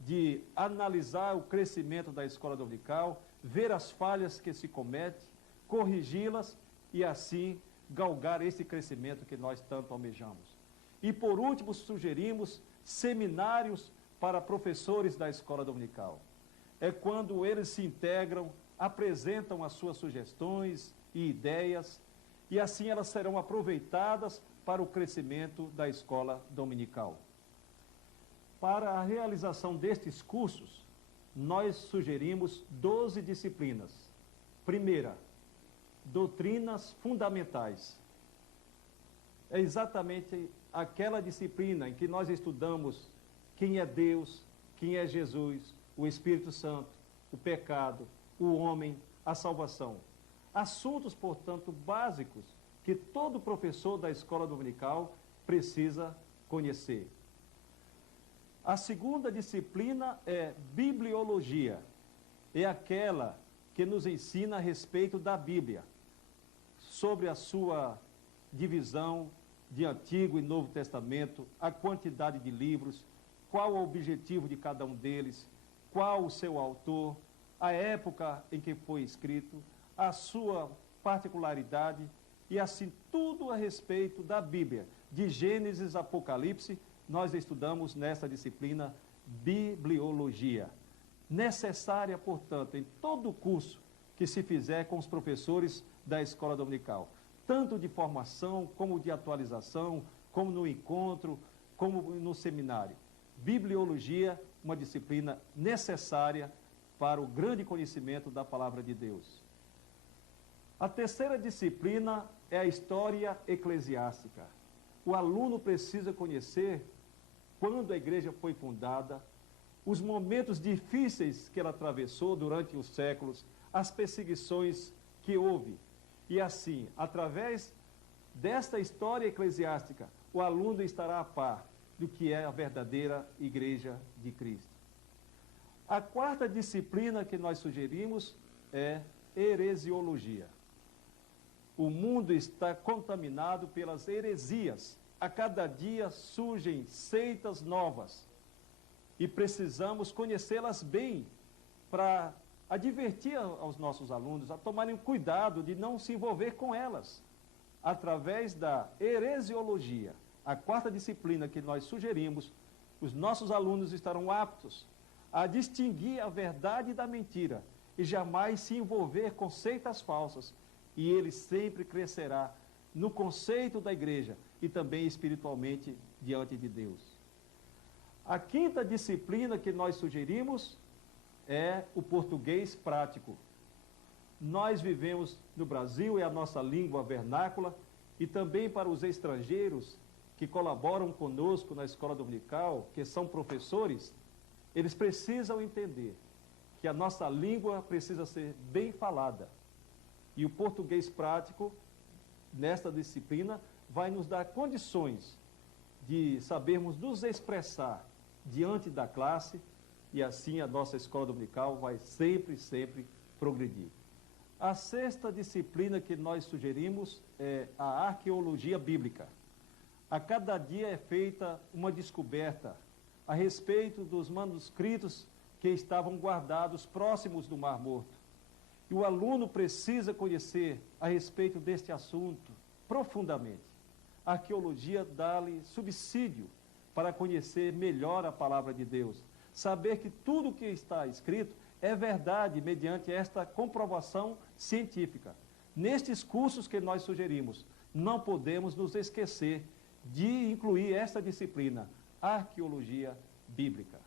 de analisar o crescimento da escola dominical, ver as falhas que se cometem, corrigi-las e assim galgar esse crescimento que nós tanto almejamos. E por último, sugerimos seminários para professores da escola dominical. É quando eles se integram, apresentam as suas sugestões e ideias, e assim elas serão aproveitadas para o crescimento da escola dominical. Para a realização destes cursos, nós sugerimos 12 disciplinas. Primeira, doutrinas fundamentais. É exatamente aquela disciplina em que nós estudamos quem é Deus, quem é Jesus, o Espírito Santo, o pecado, o homem, a salvação. Assuntos, portanto, básicos que todo professor da escola dominical precisa conhecer. A segunda disciplina é bibliologia. É aquela que nos ensina a respeito da Bíblia, sobre a sua divisão de Antigo e Novo Testamento, a quantidade de livros, qual o objetivo de cada um deles, qual o seu autor, a época em que foi escrito, a sua particularidade e assim tudo a respeito da Bíblia, de Gênesis a Apocalipse, nós estudamos nessa disciplina bibliologia. Necessária, portanto, em todo o curso que se fizer com os professores da escola dominical, tanto de formação, como de atualização, como no encontro, como no seminário. Bibliologia, uma disciplina necessária para o grande conhecimento da palavra de Deus. A terceira disciplina é a história eclesiástica. O aluno precisa conhecer quando a igreja foi fundada, os momentos difíceis que ela atravessou durante os séculos, as perseguições que houve. E assim, através desta história eclesiástica, o aluno estará a par do que é a verdadeira igreja de Cristo. A quarta disciplina que nós sugerimos é heresiologia. O mundo está contaminado pelas heresias. A cada dia surgem seitas novas e precisamos conhecê-las bem para advertir aos nossos alunos a tomarem cuidado de não se envolver com elas. Através da heresiologia, a quarta disciplina que nós sugerimos, os nossos alunos estarão aptos a distinguir a verdade da mentira e jamais se envolver com seitas falsas, e ele sempre crescerá no conceito da igreja e também espiritualmente diante de Deus. A quinta disciplina que nós sugerimos é o português prático. Nós vivemos no Brasil, é a nossa língua vernácula, e também para os estrangeiros que colaboram conosco na escola dominical, que são professores, eles precisam entender que a nossa língua precisa ser bem falada. E o português prático, nesta disciplina, vai nos dar condições de sabermos nos expressar diante da classe, e assim a nossa escola dominical vai sempre progredir. A sexta disciplina que nós sugerimos é a arqueologia bíblica. A cada dia é feita uma descoberta a respeito dos manuscritos que estavam guardados próximos do Mar Morto. E o aluno precisa conhecer a respeito deste assunto profundamente. A arqueologia dá-lhe subsídio para conhecer melhor a palavra de Deus. Saber que tudo o que está escrito é verdade mediante esta comprovação científica. Nestes cursos que nós sugerimos, não podemos nos esquecer de incluir esta disciplina, arqueologia bíblica.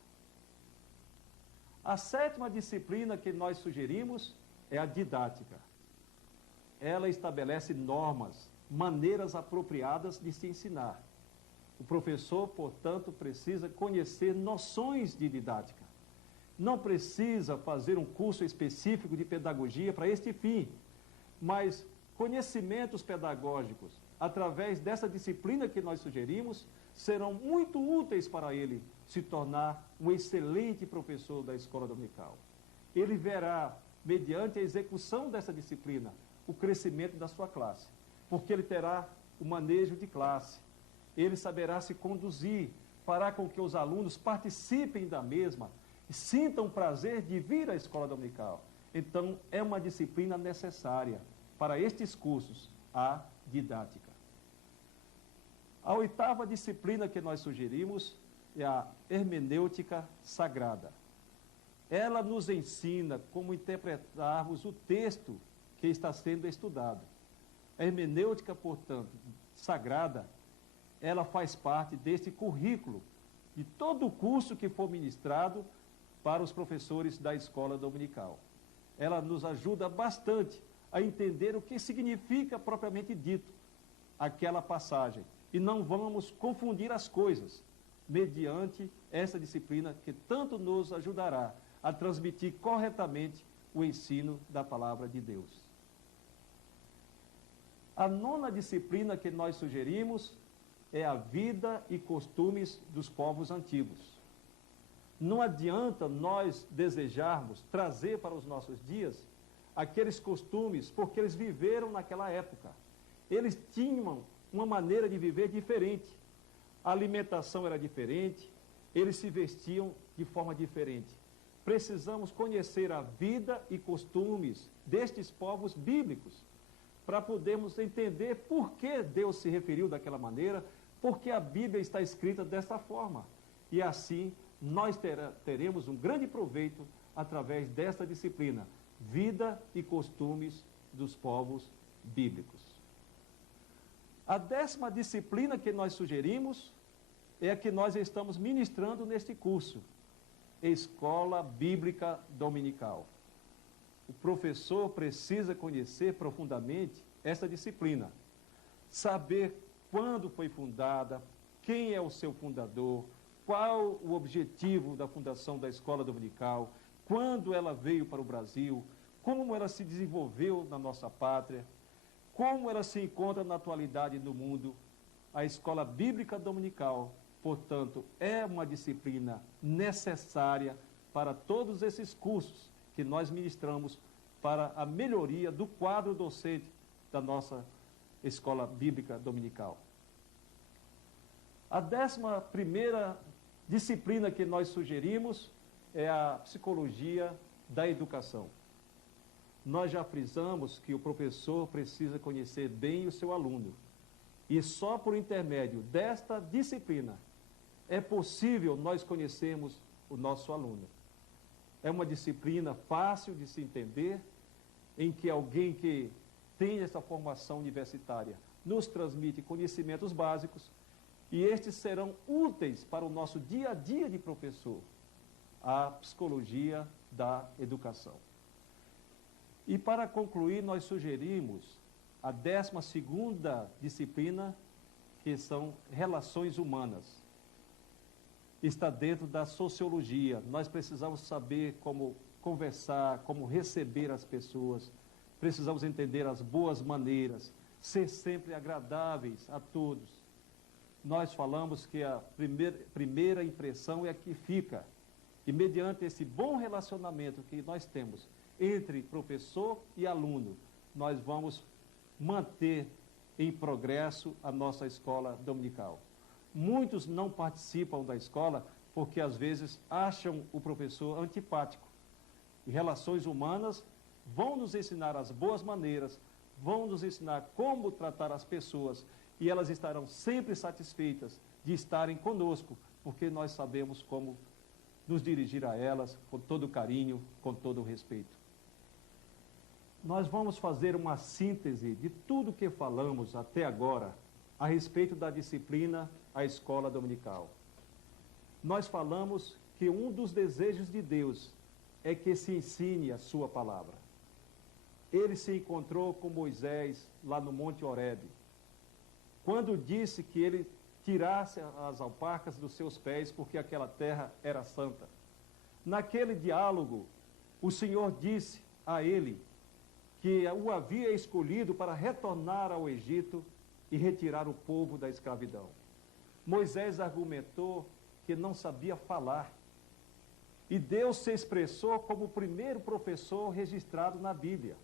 A sétima disciplina que nós sugerimos é a didática. Ela estabelece normas, maneiras apropriadas de se ensinar. O professor, portanto, precisa conhecer noções de didática. Não precisa fazer um curso específico de pedagogia para este fim, mas conhecimentos pedagógicos, através dessa disciplina que nós sugerimos, serão muito úteis para ele se tornar um excelente professor da escola dominical. Ele verá, mediante a execução dessa disciplina, o crescimento da sua classe, porque ele terá o manejo de classe, ele saberá se conduzir, fará com que os alunos participem da mesma e sintam prazer de vir à escola dominical. Então, é uma disciplina necessária para estes cursos, a didática. A oitava disciplina que nós sugerimos é a hermenêutica sagrada. Ela nos ensina como interpretarmos o texto que está sendo estudado. A hermenêutica, portanto, sagrada, ela faz parte deste currículo de todo o curso que for ministrado para os professores da escola dominical. Ela nos ajuda bastante a entender o que significa propriamente dito aquela passagem. E não vamos confundir as coisas, mediante essa disciplina que tanto nos ajudará a transmitir corretamente o ensino da palavra de Deus. A nona disciplina que nós sugerimos é a vida e costumes dos povos antigos. Não adianta nós desejarmos trazer para os nossos dias aqueles costumes, porque eles viveram naquela época. Eles tinham uma maneira de viver diferente. A alimentação era diferente, eles se vestiam de forma diferente. Precisamos conhecer a vida e costumes destes povos bíblicos, para podermos entender por que Deus se referiu daquela maneira, por que a Bíblia está escrita desta forma. E assim, nós teremos um grande proveito através desta disciplina, vida e costumes dos povos bíblicos. A 10ª disciplina que nós sugerimos é a que nós estamos ministrando neste curso, Escola Bíblica Dominical. O professor precisa conhecer profundamente esta disciplina, saber quando foi fundada, quem é o seu fundador, qual o objetivo da fundação da Escola Dominical, quando ela veio para o Brasil, como ela se desenvolveu na nossa pátria, como ela se encontra na atualidade no mundo. A Escola Bíblica Dominical, portanto, é uma disciplina necessária para todos esses cursos que nós ministramos para a melhoria do quadro docente da nossa Escola Bíblica Dominical. A 11ª disciplina que nós sugerimos é a Psicologia da Educação. Nós já frisamos que o professor precisa conhecer bem o seu aluno. E só por intermédio desta disciplina é possível nós conhecermos o nosso aluno. É uma disciplina fácil de se entender, em que alguém que tem essa formação universitária nos transmite conhecimentos básicos, e estes serão úteis para o nosso dia a dia de professor, a psicologia da educação. E para concluir, nós sugerimos a 12ª disciplina, que são relações humanas. Está dentro da sociologia. Nós precisamos saber como conversar, como receber as pessoas, precisamos entender as boas maneiras, ser sempre agradáveis a todos. Nós falamos que a primeira impressão é a que fica, e mediante esse bom relacionamento que nós temos entre professor e aluno, nós vamos manter em progresso a nossa escola dominical. Muitos não participam da escola porque às vezes acham o professor antipático. E relações humanas vão nos ensinar as boas maneiras, vão nos ensinar como tratar as pessoas, e elas estarão sempre satisfeitas de estarem conosco, porque nós sabemos como nos dirigir a elas com todo carinho, com todo respeito. Nós vamos fazer uma síntese de tudo que falamos até agora a respeito da disciplina A Escola Dominical. Nós falamos que um dos desejos de Deus é que se ensine a sua palavra. Ele se encontrou com Moisés lá no Monte Horebe, quando disse que ele tirasse as alparcas dos seus pés, porque aquela terra era santa. Naquele diálogo, o Senhor disse a ele que o havia escolhido para retornar ao Egito e retirar o povo da escravidão. Moisés argumentou que não sabia falar. E Deus se expressou como o primeiro professor registrado na Bíblia.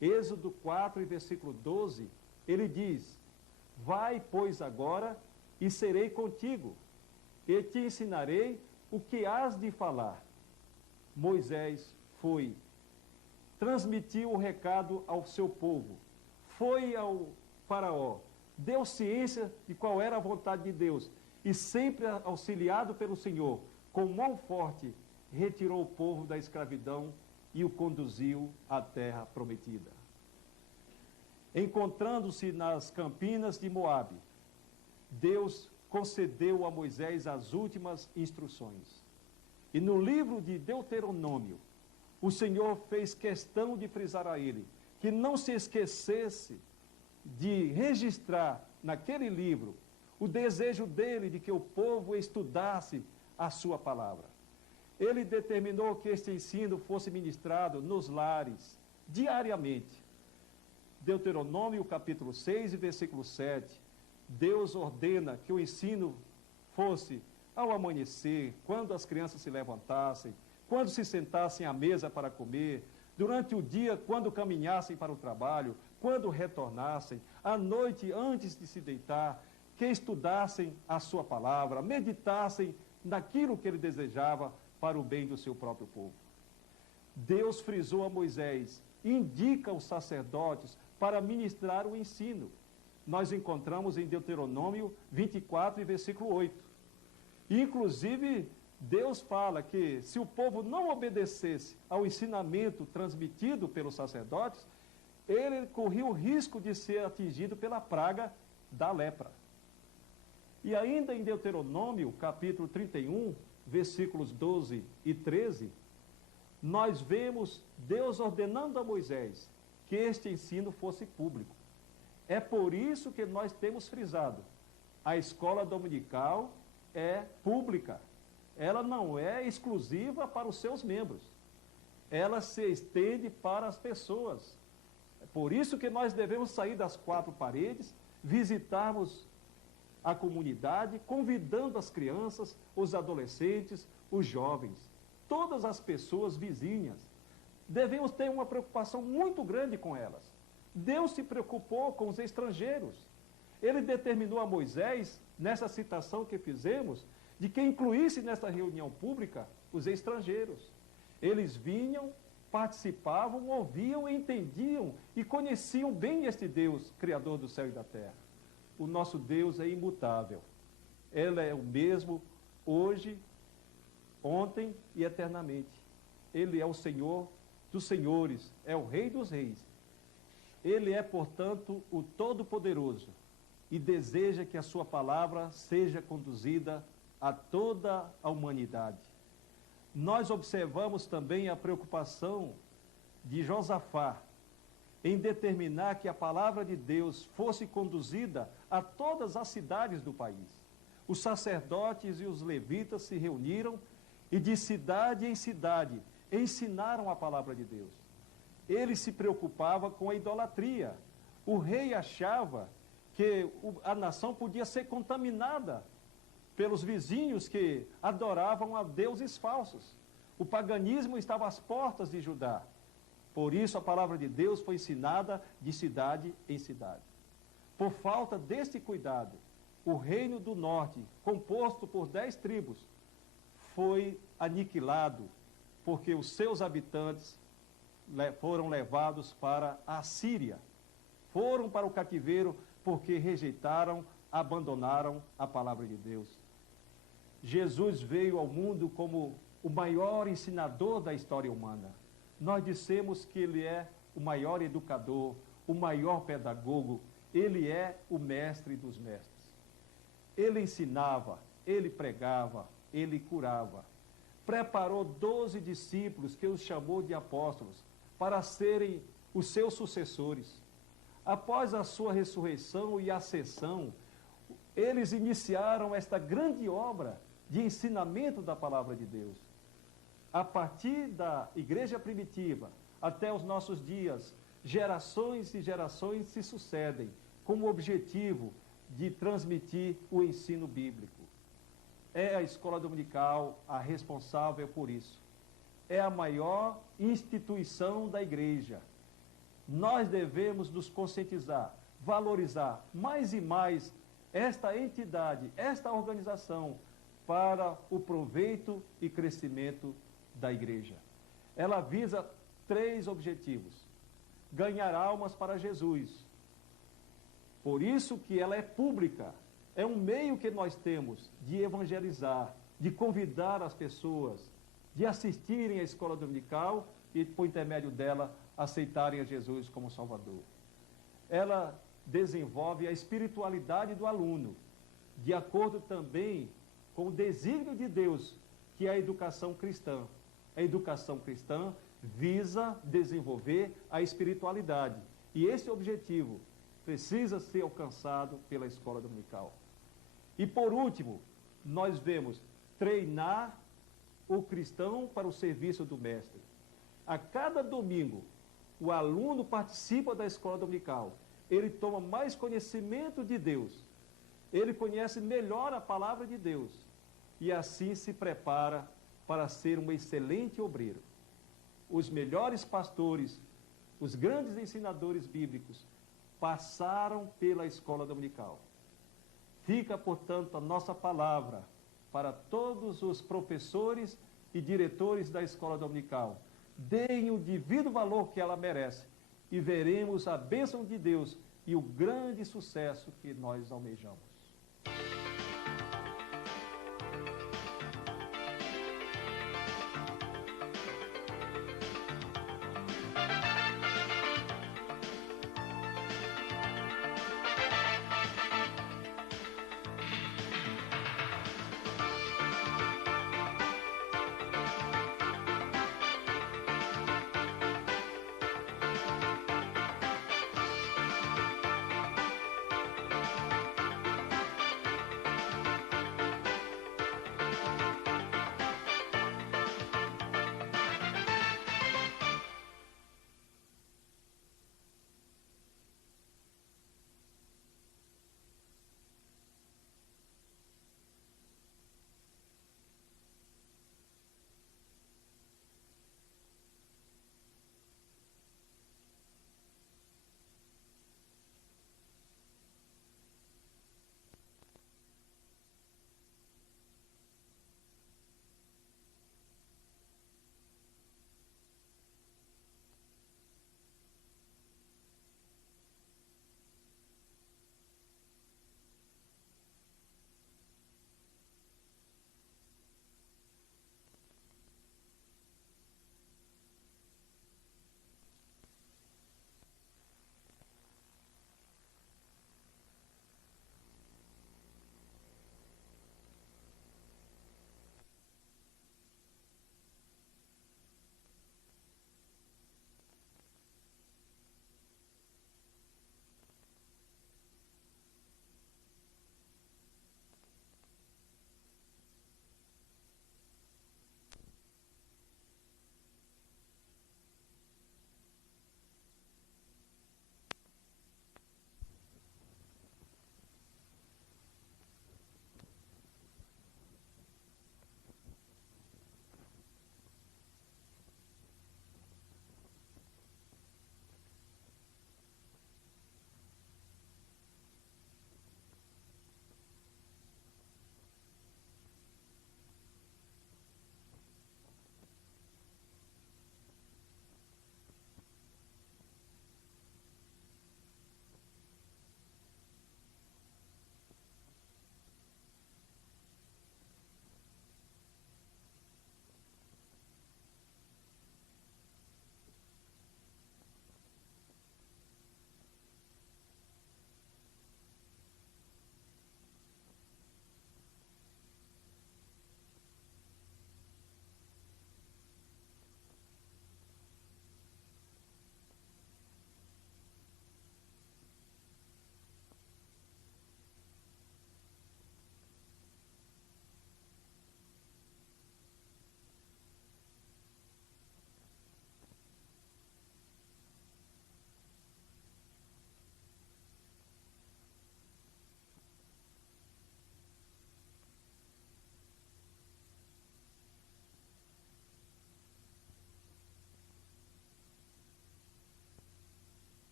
Êxodo 4, versículo 12, ele diz: vai, pois, agora, e serei contigo, e te ensinarei o que hás de falar. Moisés foi, transmitiu o recado ao seu povo, foi ao faraó, deu ciência de qual era a vontade de Deus, e sempre auxiliado pelo Senhor, com mão forte, retirou o povo da escravidão e o conduziu à terra prometida. Encontrando-se nas campinas de Moabe, Deus concedeu a Moisés as últimas instruções. E no livro de Deuteronômio, o Senhor fez questão de frisar a ele que não se esquecesse de registrar naquele livro o desejo dele de que o povo estudasse a sua palavra. Ele determinou que este ensino fosse ministrado nos lares, diariamente. Deuteronômio capítulo 6 e versículo 7, Deus ordena que o ensino fosse ao amanhecer, quando as crianças se levantassem, quando se sentassem à mesa para comer, durante o dia, quando caminhassem para o trabalho, quando retornassem, à noite, antes de se deitar, que estudassem a sua palavra, meditassem naquilo que ele desejava para o bem do seu próprio povo. Deus frisou a Moisés, indica os sacerdotes para ministrar o ensino. Nós encontramos em Deuteronômio 24 e versículo 8. Inclusive, Deus fala que se o povo não obedecesse ao ensinamento transmitido pelos sacerdotes, ele corria o risco de ser atingido pela praga da lepra. E ainda em Deuteronômio, capítulo 31, versículos 12 e 13, nós vemos Deus ordenando a Moisés que este ensino fosse público. É por isso que nós temos frisado: a escola dominical é pública. Ela não é exclusiva para os seus membros. Ela se estende para as pessoas. É por isso que nós devemos sair das quatro paredes, visitarmos a comunidade, convidando as crianças, os adolescentes, os jovens, todas as pessoas vizinhas. Devemos ter uma preocupação muito grande com elas. Deus se preocupou com os estrangeiros. Ele determinou a Moisés, nessa citação que fizemos, de que incluísse nessa reunião pública os estrangeiros. Eles vinham, participavam, ouviam, entendiam e conheciam bem este Deus, Criador do céu e da terra. O nosso Deus é imutável. Ele é o mesmo hoje, ontem e eternamente. Ele é o Senhor dos senhores, é o Rei dos reis. Ele é, portanto, o Todo-Poderoso e deseja que a sua palavra seja conduzida a toda a humanidade. Nós observamos também a preocupação de Josafá em determinar que a palavra de Deus fosse conduzida a todas as cidades do país. Os sacerdotes e os levitas se reuniram e de cidade em cidade ensinaram a palavra de Deus. Ele se preocupava com a idolatria. O rei achava que a nação podia ser contaminada pelos vizinhos que adoravam a deuses falsos. O paganismo estava às portas de Judá. Por isso a palavra de Deus foi ensinada de cidade em cidade. Por falta deste cuidado, o reino do norte, composto por 10 tribos, foi aniquilado, porque os seus habitantes foram levados para a Síria. Foram para o cativeiro porque rejeitaram, abandonaram a palavra de Deus. Jesus veio ao mundo como o maior ensinador da história humana. Nós dissemos que ele é o maior educador, o maior pedagogo, ele é o mestre dos mestres. Ele ensinava, ele pregava, ele curava. Preparou 12 discípulos que os chamou de apóstolos para serem os seus sucessores. Após a sua ressurreição e ascensão, eles iniciaram esta grande obra de ensinamento da palavra de Deus. A partir da igreja primitiva até os nossos dias, gerações e gerações se sucedem com o objetivo de transmitir o ensino bíblico. É a escola dominical a responsável por isso. É a maior instituição da igreja. Nós devemos nos conscientizar, valorizar mais e mais esta entidade, esta organização, para o proveito e crescimento da igreja. Ela visa 3 objetivos: ganhar almas para Jesus. Por isso que ela é pública. É um meio que nós temos de evangelizar, de convidar as pessoas, de assistirem à escola dominical e, por intermédio dela, aceitarem a Jesus como Salvador. Ela desenvolve a espiritualidade do aluno, de acordo também com o desígnio de Deus, que é a educação cristã. A educação cristã visa desenvolver a espiritualidade. E esse objetivo precisa ser alcançado pela escola dominical. E por último, nós vemos treinar o cristão para o serviço do mestre. A cada domingo, o aluno participa da escola dominical. Ele toma mais conhecimento de Deus. Ele conhece melhor a palavra de Deus. E assim se prepara para ser um excelente obreiro. Os melhores pastores, os grandes ensinadores bíblicos, passaram pela escola dominical. Fica, portanto, a nossa palavra para todos os professores e diretores da escola dominical. Deem o devido valor que ela merece e veremos a bênção de Deus e o grande sucesso que nós almejamos.